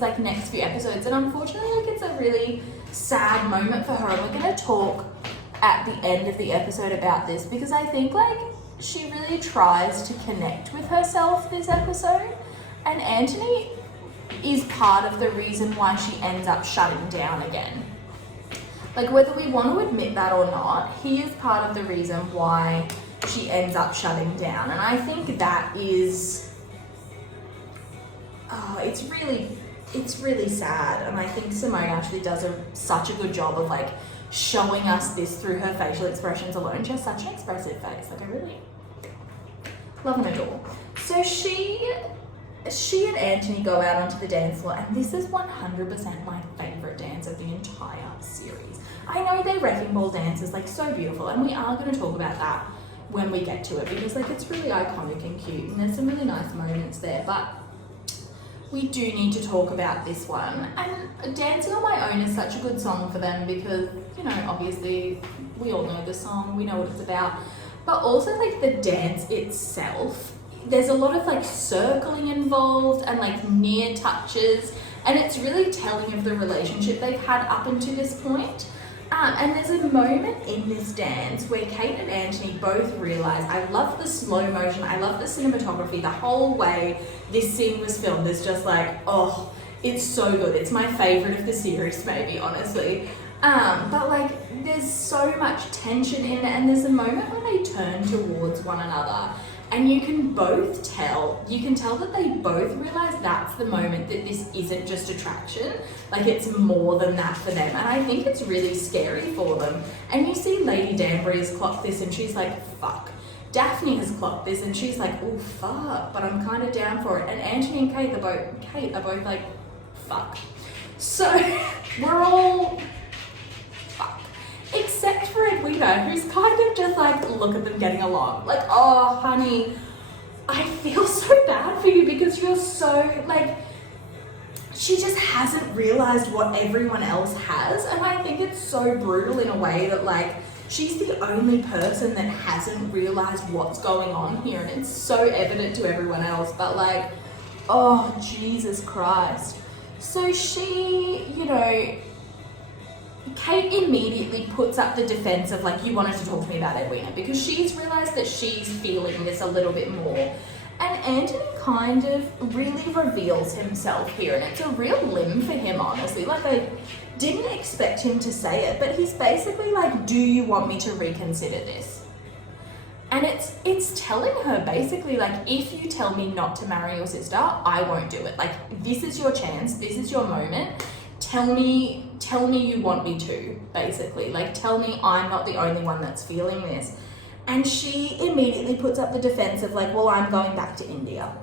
like, next few episodes, and unfortunately, like, it's a really sad moment for her, and we're going to talk at the end of the episode about this, because I think, like, she really tries to connect with herself this episode. And Anthony is part of the reason why she ends up shutting down again. Like whether we want to admit that or not, he is part of the reason why she ends up shutting down. And I think that is, it's really sad. And I think Simone actually does such a good job of like showing us this through her facial expressions alone. She has such an expressive face. Like I really love and adore. So she and Anthony go out onto the dance floor, and this is 100% my favourite dance of the entire series. I know their wrecking ball dance is like so beautiful, and we are going to talk about that when we get to it because like it's really iconic and cute, and there's some really nice moments there, but we do need to talk about this one. And Dancing on My Own is such a good song for them because, you know, obviously we all know the song, we know what it's about, but also like the dance itself, there's a lot of like circling involved and like near touches, and it's really telling of the relationship they've had up until this point. And there's a moment in this dance where Kate and Anthony both realise, I love the slow motion, I love the cinematography, the whole way this scene was filmed is just like, oh, it's so good. It's my favourite of the series maybe, honestly. But like there's so much tension in it, and there's a moment when they turn towards one another, and you can tell that they both realise that's the moment that this isn't just attraction, like it's more than that for them, and I think it's really scary for them. And you see Lady Danbury has clocked this and she's like, fuck. Daphne has clocked this and she's like, oh fuck, but I'm kind of down for it. And Anthony and Kate are both like, fuck. So we're all fuck. Except for Edwina, who's kind of just like, look at them getting along. Like, oh, honey, I feel so bad for you because you're so, like, she just hasn't realised what everyone else has. And I think it's so brutal in a way that, like, she's the only person that hasn't realized what's going on here, and it's so evident to everyone else, but like, oh, Jesus Christ. So she, you know, Kate immediately puts up the defense of like, you wanted to talk to me about Edwina, because she's realized that she's feeling this a little bit more. And Anthony kind of really reveals himself here, and it's a real limb for him, honestly. Like, I didn't expect him to say it, but he's basically like, do you want me to reconsider this? And it's telling her basically like, if you tell me not to marry your sister, I won't do it. Like, this is your chance, this is your moment. Tell me you want me to, basically. Like, tell me I'm not the only one that's feeling this. And she immediately puts up the defense of like, well, I'm going back to India.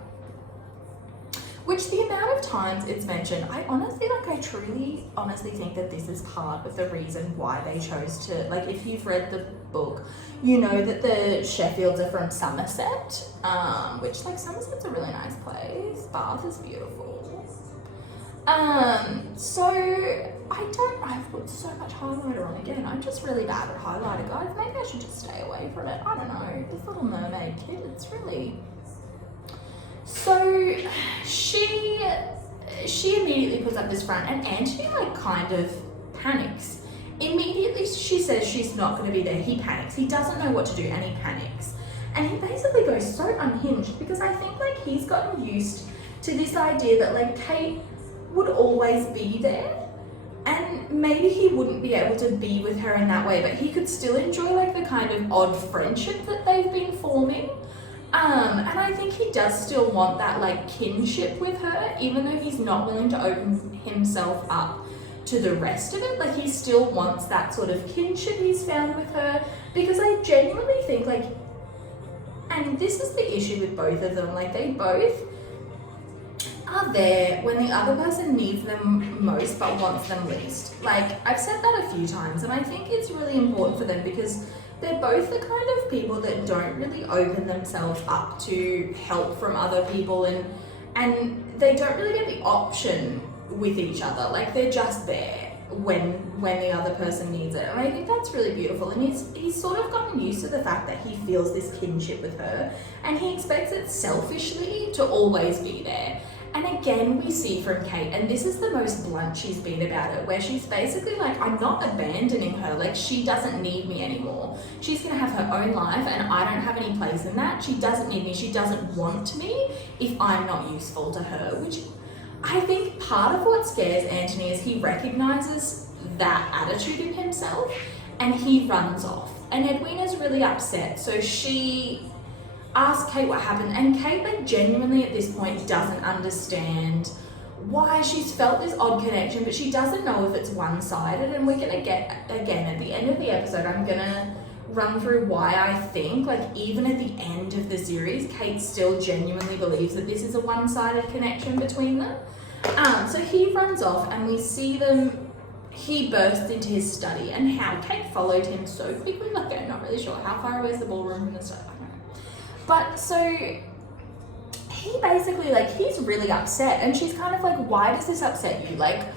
Which, the amount of times it's mentioned, I truly honestly think that this is part of the reason why they chose to, like, if you've read the book, you know that the Sheffields are from Somerset, which, like, Somerset's a really nice place. Bath is beautiful. So I've put so much highlighter on again. I'm just really bad at highlighter, guys. Maybe I should just stay away from it. I don't know. This Little Mermaid kid, it's really... So she immediately puts up this front, and Anthony like kind of panics. Immediately she says she's not going to be there. He panics. He doesn't know what to do, and he panics. And he basically goes so unhinged, because I think like he's gotten used to this idea that like Kate would always be there, and maybe he wouldn't be able to be with her in that way, but he could still enjoy like the kind of odd friendship that they've been forming. And I think he does still want that like kinship with her, even though he's not willing to open himself up to the rest of it. Like, he still wants that sort of kinship he's found with her, because I genuinely think like, and this is the issue with both of them, like they both are there when the other person needs them most but wants them least. Like, I've said that a few times, and I think it's really important for them, because they're both the kind of people that don't really open themselves up to help from other people, and they don't really get the option with each other. Like, they're just there when the other person needs it. And I think that's really beautiful. And he's sort of gotten used to the fact that he feels this kinship with her, and he expects it selfishly to always be there. And again, we see from Kate, and this is the most blunt she's been about it, where she's basically like, I'm not abandoning her. Like, she doesn't need me anymore. She's going to have her own life, and I don't have any place in that. She doesn't need me. She doesn't want me if I'm not useful to her, which I think part of what scares Anthony is he recognizes that attitude in himself, and he runs off. And Edwina's really upset, so she asks Kate what happened, and Kate like genuinely at this point doesn't understand why she's felt this odd connection, but she doesn't know if it's one-sided. And we're gonna get, again, at the end of the episode, I'm gonna run through why I think, like, even at the end of the series, Kate still genuinely believes that this is a one-sided connection between them. So he runs off, and we see them, he bursts into his study, and how Kate followed him so quickly, like, I'm not really sure how far away is the ballroom from the study. But so he basically, like, he's really upset, and she's kind of like, why does this upset you? Like,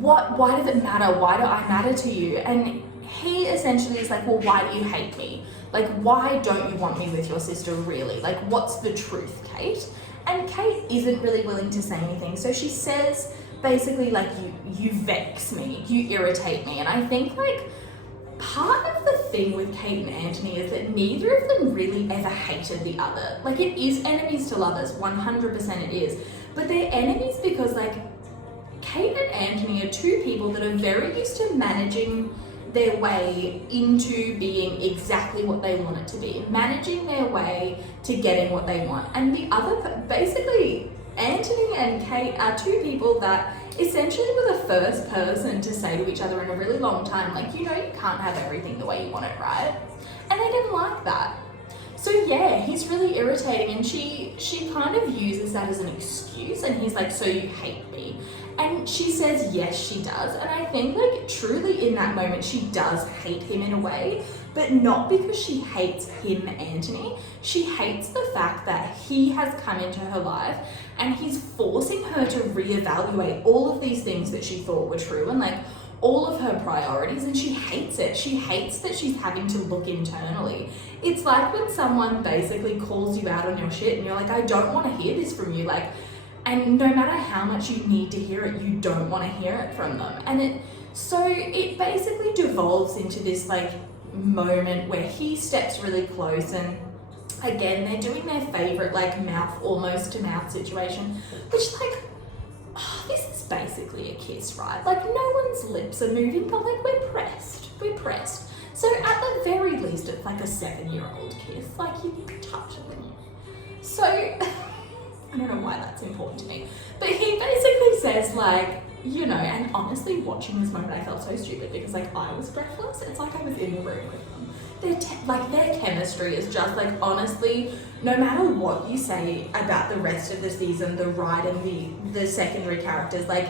why does it matter? Why do I matter to you? And he essentially is like, well, why do you hate me? Like, why don't you want me with your sister, really? Like, what's the truth, Kate? And Kate isn't really willing to say anything. So she says, basically, like, you vex me, you irritate me. And I think, like, part of the thing with Kate and Anthony is that neither of them really ever hated the other. Like, it is enemies to lovers, 100% it is. But they're enemies because, like, Kate and Anthony are two people that are very used to managing their way into being exactly what they want it to be, managing their way to getting what they want. And the other, basically, Anthony and Kate are two people that essentially were the first person to say to each other in a really long time, like, you know, you can't have everything the way you want it, right? And they didn't like that. So yeah, he's really irritating, and she kind of uses that as an excuse, and he's like, so you hate me? And she says, yes, she does. And I think, like, truly in that moment, she does hate him in a way, but not because she hates him, Anthony. She hates the fact that he has come into her life and he's forcing her to reevaluate all of these things that she thought were true, and like all of her priorities, and she hates it. She hates that she's having to look internally. It's like when someone basically calls you out on your shit and you're like, I don't want to hear this from you. Like, and no matter how much you need to hear it, you don't want to hear it from them. And it basically devolves into this like moment where he steps really close, and again, they're doing their favorite like mouth, almost to mouth situation, which like, this is basically a kiss, right? Like, no one's lips are moving, but like, we're pressed. So at the very least, it's like a 7-year-old kiss, like you touch them. So, I don't know why that's important to me, but he basically says like, you know, and honestly, watching this moment, I felt so stupid because like, I was breathless. It's like I was in the room with them. Their chemistry is just like, honestly, no matter what you say about the rest of the season, the write and the secondary characters, like,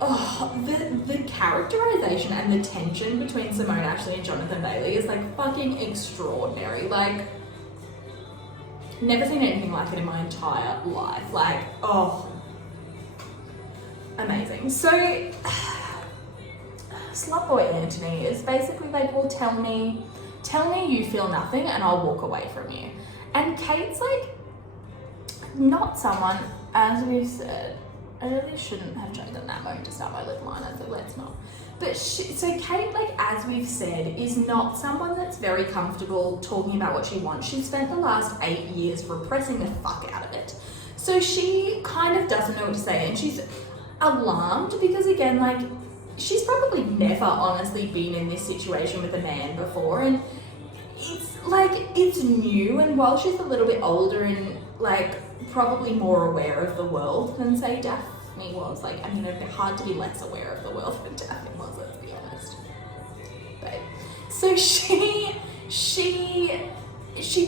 the characterization and the tension between Simone Ashley and Jonathan Bailey is like fucking extraordinary. Like, never seen anything like it in my entire life. Like, amazing. So, Slutboy Anthony is basically like, well, tell me you feel nothing and I'll walk away from you. And Kate's like, not someone, as we've said, I really shouldn't have chosen that moment to start my lip liner, so let's not. But so Kate, like, as we've said, is not someone that's very comfortable talking about what she wants. She's spent the last 8 years repressing the fuck out of it. So she kind of doesn't know what to say, and she's alarmed because, again, like, she's probably never honestly been in this situation with a man before, and it's like, it's new, and while she's a little bit older and like probably more aware of the world than say Daphne was, like, I mean, it'd be hard to be less aware of the world than Daphne was, let's be honest. But so she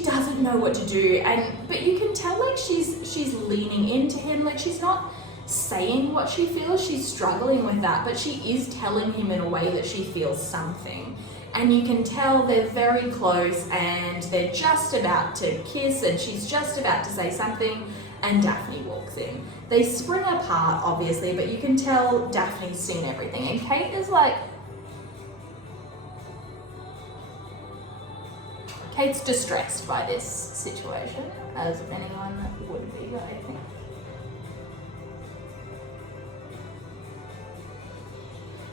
doesn't know what to do, but you can tell like she's leaning into him, like she's not saying what she feels, she's struggling with that, but she is telling him in a way that she feels something. And you can tell they're very close and they're just about to kiss and she's just about to say something and Daphne walks in. They spring apart, obviously, but you can tell Daphne's seen everything. And Kate is like, Kate's distressed by this situation, as anyone would be, I think.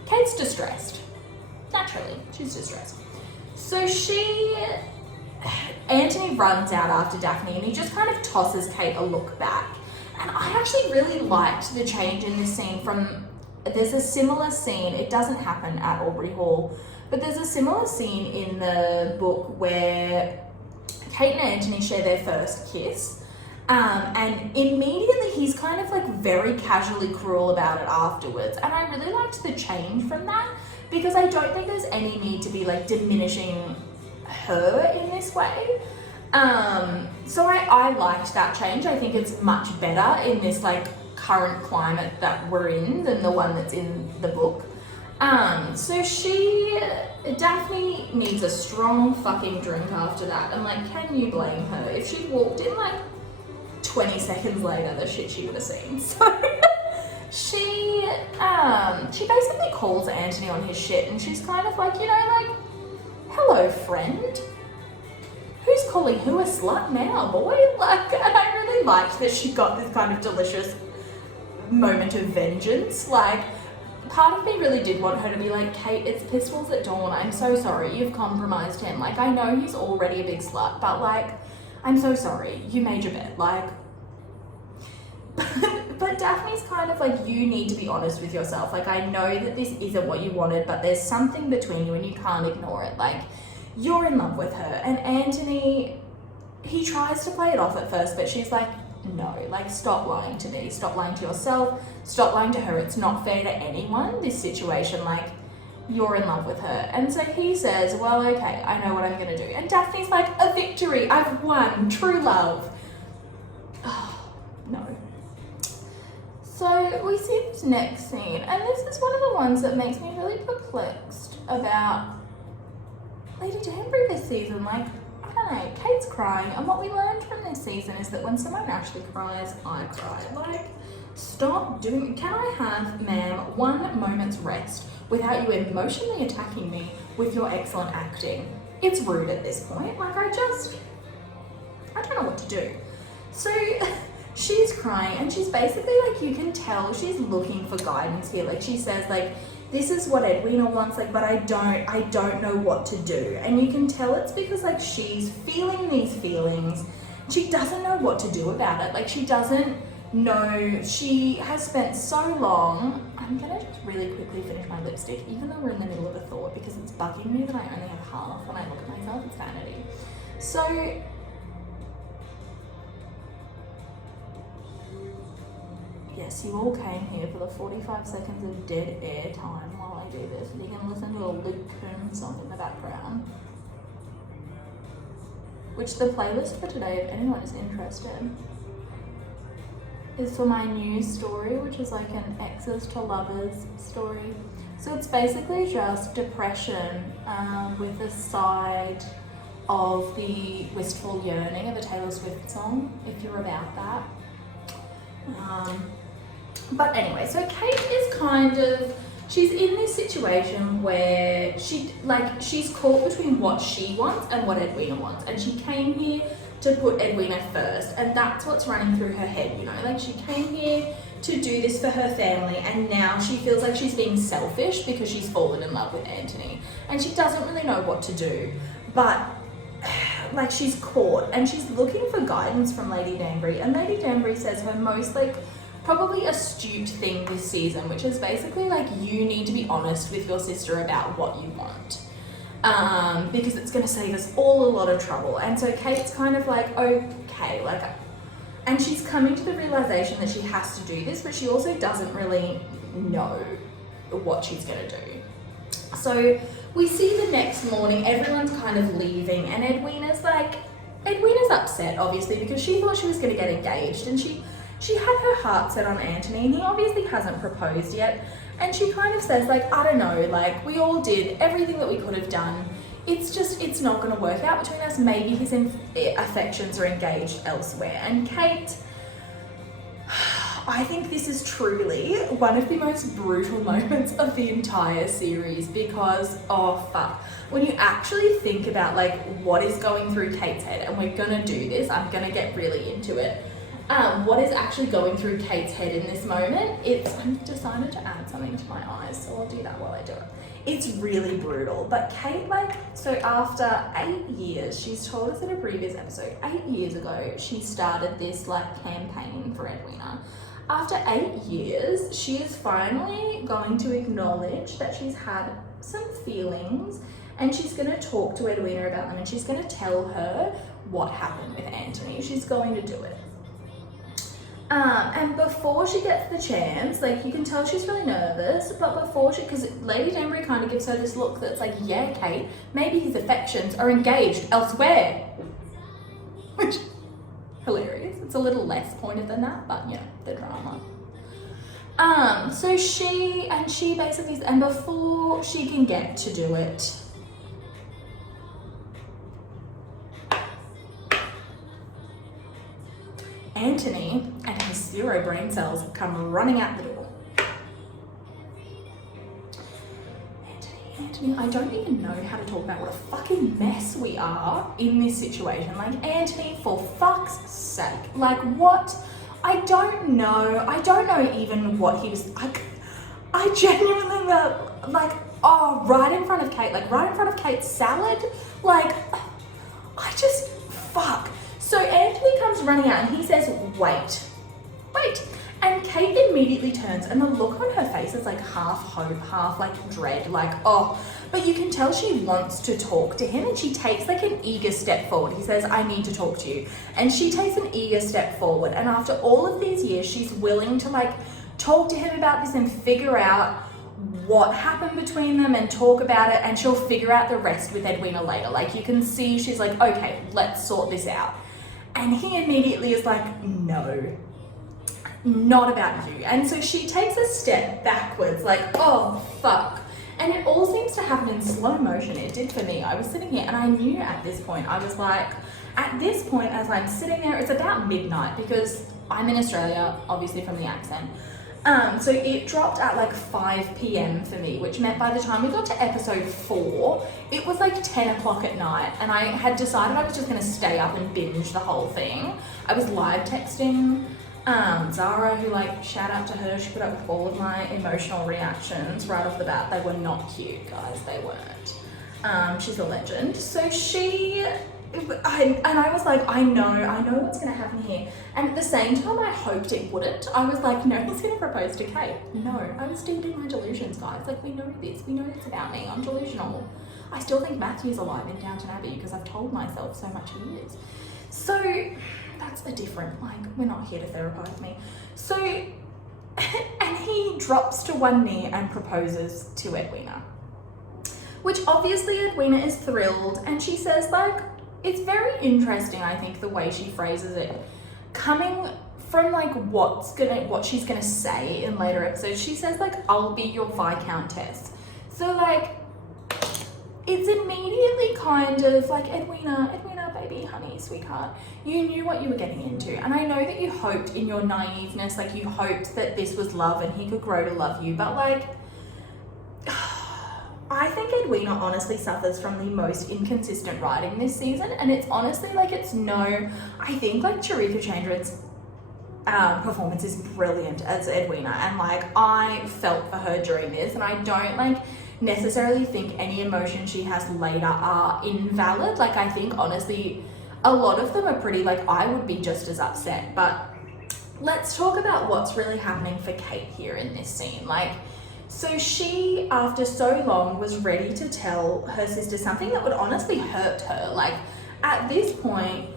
Kate's distressed. Naturally, she's distressed. So Anthony runs out after Daphne and he just kind of tosses Kate a look back. And I actually really liked the change in this scene there's a similar scene, it doesn't happen at Aubrey Hall, but there's a similar scene in the book where Kate and Anthony share their first kiss. And immediately he's kind of like very casually cruel about it afterwards. And I really liked the change from that because I don't think there's any need to be like diminishing her in this way. So I liked that change. I think it's much better in this like current climate that we're in than the one that's in the book. So Daphne needs a strong fucking drink after that. And like, can you blame her? If she'd walked in like 20 seconds later, the shit she would have seen. So she basically calls Anthony on his shit and she's kind of like, you know, like, hello friend. Who's calling who a slut now, boy? Like, and I really liked that she got this kind of delicious moment of vengeance. Like, part of me really did want her to be like, Kate, it's pistols at dawn. I'm so sorry. You've compromised him. Like, I know he's already a big slut, but like, I'm so sorry. You made your bed. Like, but Daphne's kind of like, you need to be honest with yourself. Like, I know that this isn't what you wanted, but there's something between you and you can't ignore it. Like, you're in love with her. And Anthony, he tries to play it off at first, but she's like, no, like, stop lying to me. Stop lying to yourself. Stop lying to her. It's not fair to anyone, this situation. Like, you're in love with her. And so he says, well, okay, I know what I'm going to do. And Daphne's like, a victory. I've won. True love. Oh, no. So we see this next scene, and this is one of the ones that makes me really perplexed about Lady Danbury this season. Like, I don't know, Kate's crying, and what we learned from this season is that when Simone Ashley cries, I cry. Like, Stop doing, can I have, ma'am, 1 moment's rest without you emotionally attacking me with your excellent acting? It's rude at this point. Like, I don't know what to do. So she's crying and she's basically like, you can tell she's looking for guidance here. Like she says, like, this is what Edwina wants, like, but I don't know what to do. And you can tell it's because like she's feeling these feelings. She doesn't know what to do about it. Like she doesn't know, she has spent so long. I'm gonna just really quickly finish my lipstick, even though we're in the middle of a thought, because it's bugging me that I only have half when I look at myself. It's vanity. So yes, you all came here for the 45 seconds of dead air time while I do this. You can listen to a Luke Combs song in the background. Which the playlist for today, if anyone is interested, is for my new story, which is like an exes to lovers story. So it's basically just depression with a side of the wistful yearning of a Taylor Swift song, if you're about that. But anyway, so Kate is kind of, she's in this situation where she's caught between what she wants and what Edwina wants. And she came here to put Edwina first, and that's what's running through her head, you know? Like she came here to do this for her family, and now she feels like she's being selfish because she's fallen in love with Anthony. And she doesn't really know what to do, but like she's caught and she's looking for guidance from Lady Danbury. And Lady Danbury says her most like probably astute thing this season, which is basically like, you need to be honest with your sister about what you want, because it's going to save us all a lot of trouble. And so Kate's kind of like, okay, like, and she's coming to the realization that she has to do this, but she also doesn't really know what she's going to do. So we see the next morning, everyone's kind of leaving, and Edwina's upset, obviously, because she thought she was going to get engaged, and she had her heart set on Anthony, and he obviously hasn't proposed yet. And she kind of says, like, I don't know, like, we all did everything that we could have done. It's not going to work out between us. Maybe his affections are engaged elsewhere. And Kate, I think this is truly one of the most brutal moments of the entire series, because, oh fuck, when you actually think about like what is going through Kate's head, and we're going to do this, I'm going to get really into it. What is actually going through Kate's head in this moment, I'm decided to add something to my eyes, so I'll do that while I do it. It's really brutal. But Kate, like, so after 8 years, she's told us in a previous episode, 8 years ago, she started this like campaign for Edwina. After 8 years, she is finally going to acknowledge that she's had some feelings, and she's going to talk to Edwina about them, and she's going to tell her what happened with Anthony. She's going to do it. And before she gets the chance, like, you can tell she's really nervous, but before because Lady Danbury kind of gives her this look that's like, yeah, Kate, maybe his affections are engaged elsewhere. Which, hilarious. It's a little less pointed than that, but, you know, the drama. So she basically, and before she can get to do it, Anthony and his 0 brain cells come running out the door. Anthony, I don't even know how to talk about what a fucking mess we are in this situation. Like, Anthony, for fuck's sake. Like, what? I don't know even what he was, like, I genuinely, like, oh, right in front of Kate, like, right in front of Kate's salad, like, I just, fuck. So Anthony comes running out and he says, wait. And Kate immediately turns, and the look on her face is like half hope, half like dread, like, oh, but you can tell she wants to talk to him, and she takes like an eager step forward. He says, I need to talk to you. And she takes an eager step forward. And after all of these years, she's willing to like talk to him about this and figure out what happened between them and talk about it. And she'll figure out the rest with Edwina later. Like, you can see she's like, okay, let's sort this out. And he immediately is like, no, not about you. And so she takes a step backwards, like, oh, fuck. And it all seems to happen in slow motion. It did for me. I was sitting here and I knew at this point, I was like, at this point, as I'm sitting there, it's about midnight, because I'm in Australia, obviously from the accent. So it dropped at like 5 p.m. for me, which meant by the time we got to episode 4, it was like 10 o'clock at night, and I had decided I was just going to stay up and binge the whole thing. I was live texting Zara, who, like, shout out to her, she put up with all of my emotional reactions right off the bat. They were not cute, guys, they weren't. She's a legend. So I was like, I know what's going to happen here. And at the same time, I hoped it wouldn't. I was like, no, he's going to propose to Kate. No, I was deep in my delusions, guys. Like, we know this. We know it's about me. I'm delusional. I still think Matthew's alive in Downton Abbey because I've told myself so much he is. So that's a different, like, we're not here to therapize me. So, and he drops to one knee and proposes to Edwina. Which obviously Edwina is thrilled, and she says, like, it's very interesting, I think, the way she phrases it. Coming from, like, what she's gonna say in later episodes, she says, like, I'll be your Viscountess. So, like, it's immediately kind of like, Edwina, baby, honey, sweetheart, you knew what you were getting into. And I know that you hoped in your naiveness, like, you hoped that this was love and he could grow to love you, but, like, I think Edwina honestly suffers from the most inconsistent writing this season, and it's honestly, like, I think, like, Charika Chandran's performance is brilliant as Edwina, and, like, I felt for her during this, and I don't, like, necessarily think any emotions she has later are invalid. Like, I think, honestly, a lot of them are pretty, like, I would be just as upset. But let's talk about what's really happening for Kate here in this scene. Like, so she, after so long, was ready to tell her sister something that would honestly hurt her. Like, at this point,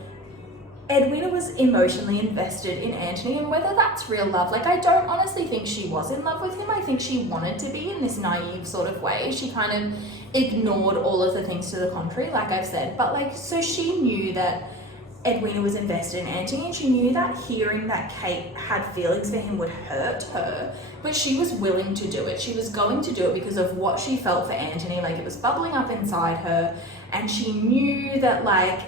Edwina was emotionally invested in Anthony, and whether that's real love, like, I don't honestly think she was in love with him. I think she wanted to be in this naive sort of way. She kind of ignored all of the things to the contrary, like I've said. But, like, so she knew that Edwina was invested in Anthony, and she knew that hearing that Kate had feelings for him would hurt her, but she was willing to do it. She was going to do it because of what she felt for Anthony. Like, it was bubbling up inside her, and she knew that, like,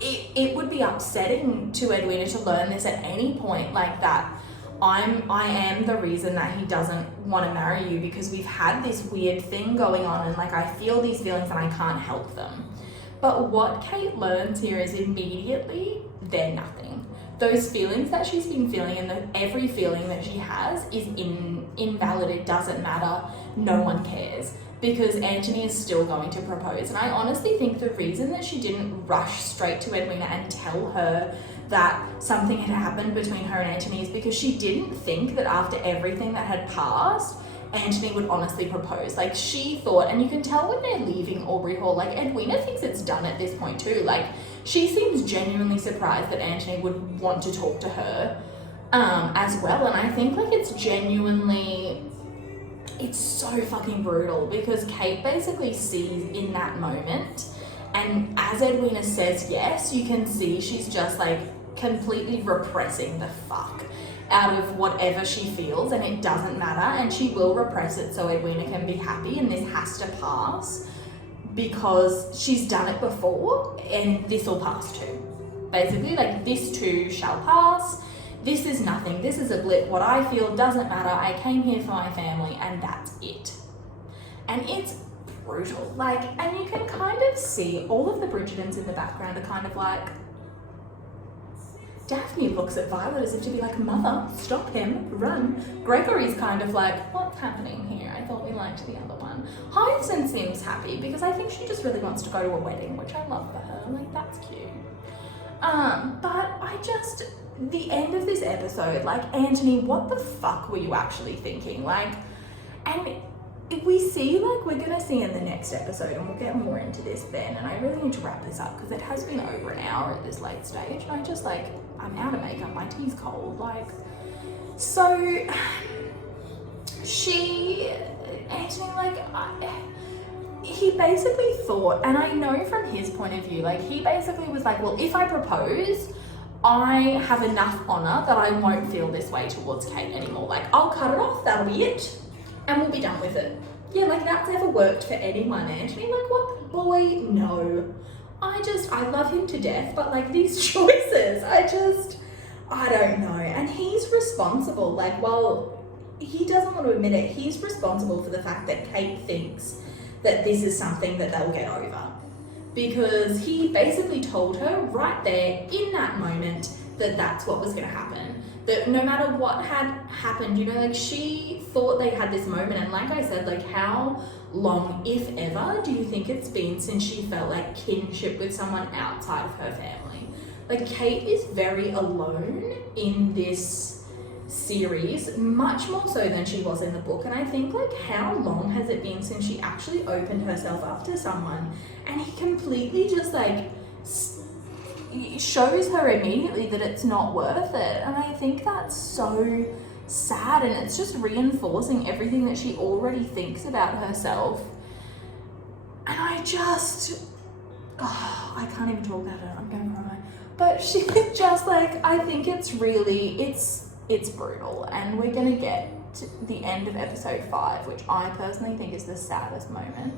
it would be upsetting to Edwina to learn this at any point, like, that I am the reason that he doesn't want to marry you, because we've had this weird thing going on, and, like, I feel these feelings and I can't help them. But what Kate learns here is immediately they're nothing. Those feelings that she's been feeling, and every feeling that she has is invalid. It doesn't matter. No one cares, because Anthony is still going to propose. And I honestly think the reason that she didn't rush straight to Edwina and tell her that something had happened between her and Anthony is because she didn't think that after everything that had passed, Anthony would honestly propose. Like, she thought, and you can tell when they're leaving Aubrey Hall, like, Edwina thinks it's done at this point too. Like, she seems genuinely surprised that Anthony would want to talk to her as well. And I think, like, it's so fucking brutal, because Kate basically sees in that moment, and as Edwina says yes, you can see she's just, like, completely repressing the fuck out of whatever she feels, and it doesn't matter, and she will repress it so Edwina can be happy, and this has to pass because she's done it before, and this will pass too. Basically, like, this too shall pass. This is nothing. This is a blip. What I feel doesn't matter. I came here for my family, and that's it. And it's brutal. Like, and you can kind of see all of the Bridgertons in the background are kind of like, Daphne looks at Violet as if to be like, mother, stop him, run. Gregory's kind of like, what's happening here? I thought we liked the other one. Hyacinth seems happy because I think she just really wants to go to a wedding, which I love for her. Like, that's cute. But the end of this episode, like, Anthony, what the fuck were you actually thinking? Like, and we see, like, we're gonna see in the next episode, and we'll get more into this then, and I really need to wrap this up because it has been over an hour at this late stage. I just, like, I'm out of makeup, my tea's cold, like, so Anthony, like, he basically thought, and I know from his point of view, like, he basically was like, well, if I propose, I have enough honour that I won't feel this way towards Kate anymore. Like, I'll cut it off, that'll be it, and we'll be done with it. Yeah, like, that's never worked for anyone, Anthony. Like, what? Boy, no. I love him to death, but, like, these choices, I don't know. And he's responsible. Like, well, he doesn't want to admit it. He's responsible for the fact that Kate thinks that this is something that they'll get over. Because he basically told her right there in that moment that that's what was going to happen. That no matter what had happened, you know, like she thought they had this moment. And like I said, like how long, if ever, do you think it's been since she felt like kinship with someone outside of her family? Like Kate is very alone in this series, much more so than she was in the book. And I think like how long has it been since she actually opened herself up to someone, and he completely just like shows her immediately that it's not worth it. And I think that's so sad, and it's just reinforcing everything that she already thinks about herself. And I just I can't even talk about it, I'm gonna cry. But she just like, I think it's really, it's brutal, and we're gonna get to the end of episode 5, which I personally think is the saddest moment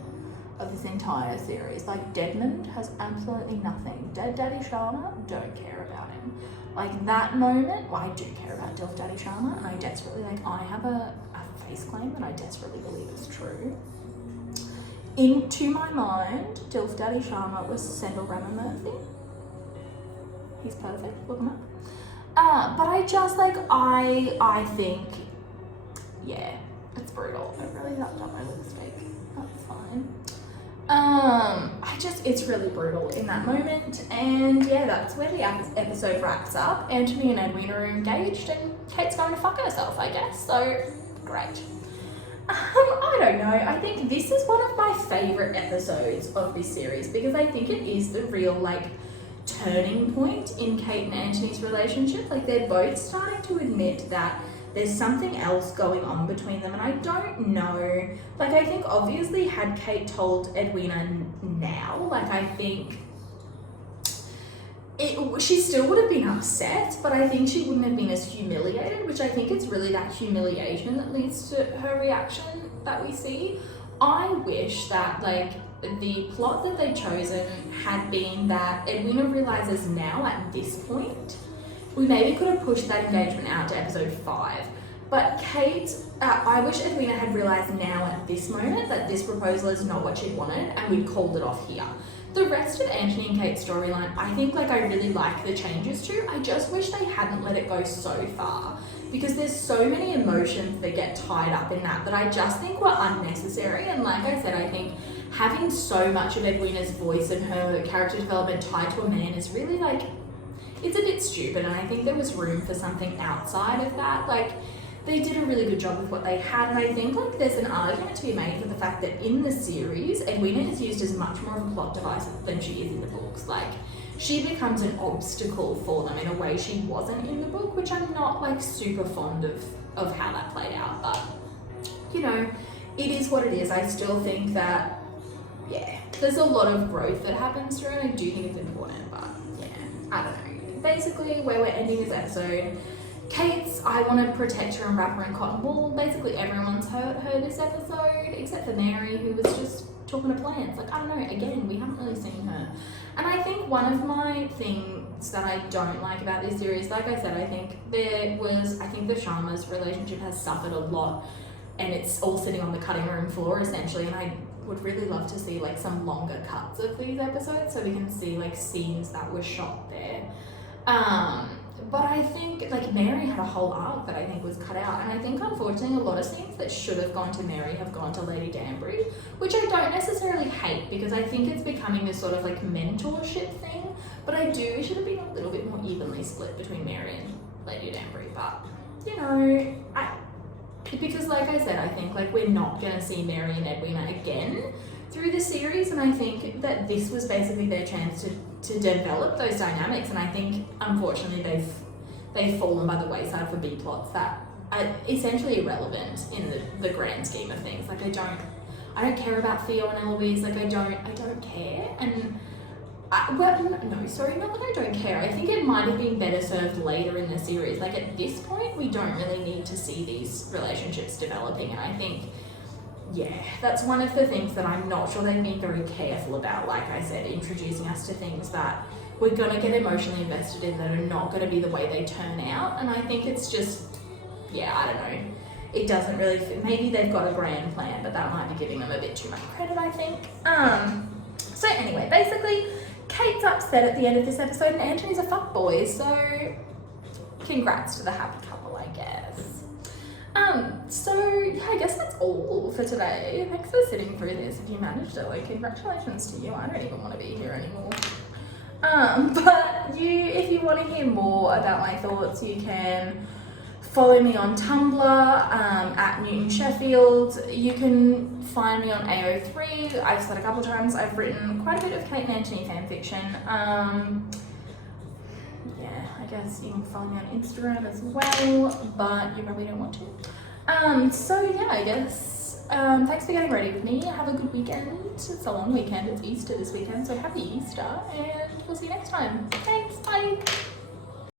of this entire series. Like Desmond has absolutely nothing. Dead Daddy Sharma, don't care about him. Like that moment, well, I do care about Dilf Daddy Sharma, and I desperately, like I have a face claim that I desperately believe is true. Into my mind, Dilf Daddy Sharma was Sendell Rama Murphy. He's perfect, look him up. But I just like, I think, yeah, it's brutal. It really wrapped up my lipstick. That's fine. It's really brutal in that moment. And yeah, that's where the episode wraps up. Anthony and Edwina are engaged, and Kate's going to fuck herself, I guess. So, great. I don't know. I think this is one of my favourite episodes of this series, because I think it is the real, like, turning point in Kate and Anthony's relationship. Like, they're both starting to admit that there's something else going on between them, and I don't know, like, I think obviously had Kate told Edwina now, like, I think she still would have been upset, but I think she wouldn't have been as humiliated, which I think it's really that humiliation that leads to her reaction that we see. I wish that, like, the plot that they'd chosen had been that Edwina realizes now at this point. We maybe could have pushed that engagement out to episode 5. But Kate, I wish Edwina had realized now at this moment that this proposal is not what she wanted, and we'd called it off here. The rest of Anthony and Kate's storyline, I think, like, I really like the changes to. I just wish they hadn't let it go so far, because there's so many emotions that get tied up in that I just think were unnecessary. And like I said, I think having so much of Edwina's voice and her character development tied to a man is really, like, it's a bit stupid, and I think there was room for something outside of that. Like, they did a really good job with what they had, and I think, like, there's an argument to be made for the fact that in the series, Edwina is used as much more of a plot device than she is in the books. Like, she becomes an obstacle for them in a way she wasn't in the book, which I'm not, like, super fond of how that played out. But, you know, it is what it is. I still think that, yeah, there's a lot of growth that happens through it, and I do think it's important, but yeah, I don't know. Basically, where we're ending this episode, Kate's, I want to protect her and wrap her in cotton wool. Basically, everyone's hurt her this episode, except for Mary, who was just talking to plants. Like, I don't know, again, we haven't really seen her. And I think one of my things that I don't like about this series, like I said, I think the Sharma's relationship has suffered a lot, and it's all sitting on the cutting room floor, essentially, and I would really love to see, like, some longer cuts of these episodes so we can see, like, scenes that were shot there. But I think, like, Mary had a whole arc that I think was cut out, and I think, unfortunately, a lot of scenes that should have gone to Mary have gone to Lady Danbury, which I don't necessarily hate, because I think it's becoming this sort of, like, mentorship thing, but I do wish it had been a little bit more evenly split between Mary and Lady Danbury. But, you know, because, like I said, I think, like, we're not going to see Mary and Edwina again through the series, and I think that this was basically their chance to develop those dynamics, and I think, unfortunately, they've fallen by the wayside for B plots that are essentially irrelevant in the grand scheme of things. Like, I don't care about Theo and Eloise. Like, I don't care, and not that I don't care. I think it might have been better served later in the series. Like, at this point, we don't really need to see these relationships developing, and I think, yeah, that's one of the things that I'm not sure they've been very careful about. Like I said, introducing us to things that we're gonna get emotionally invested in that are not gonna be the way they turn out. And I think it's just, yeah, I don't know. It doesn't really fit. Maybe they've got a grand plan, but that might be giving them a bit too much credit, I think. So anyway, basically, Kate's upset at the end of this episode and Anthony's a fuckboy, so congrats to the happy couple, I guess. So yeah, I guess that's all for today. Thanks for sitting through this. If you managed it, like, congratulations to you. I don't even want to be here anymore. But if you want to hear more about my thoughts, you can follow me on Tumblr at Newton Sheffield. You can find me on AO3. I've said a couple times I've written quite a bit of Kate and Anthony fanfiction. Yeah, I guess you can follow me on Instagram as well, but you probably don't want to. So yeah, I guess thanks for getting ready with me. Have a good weekend. It's a long weekend. It's Easter this weekend, so happy Easter, and we'll see you next time. Thanks, bye.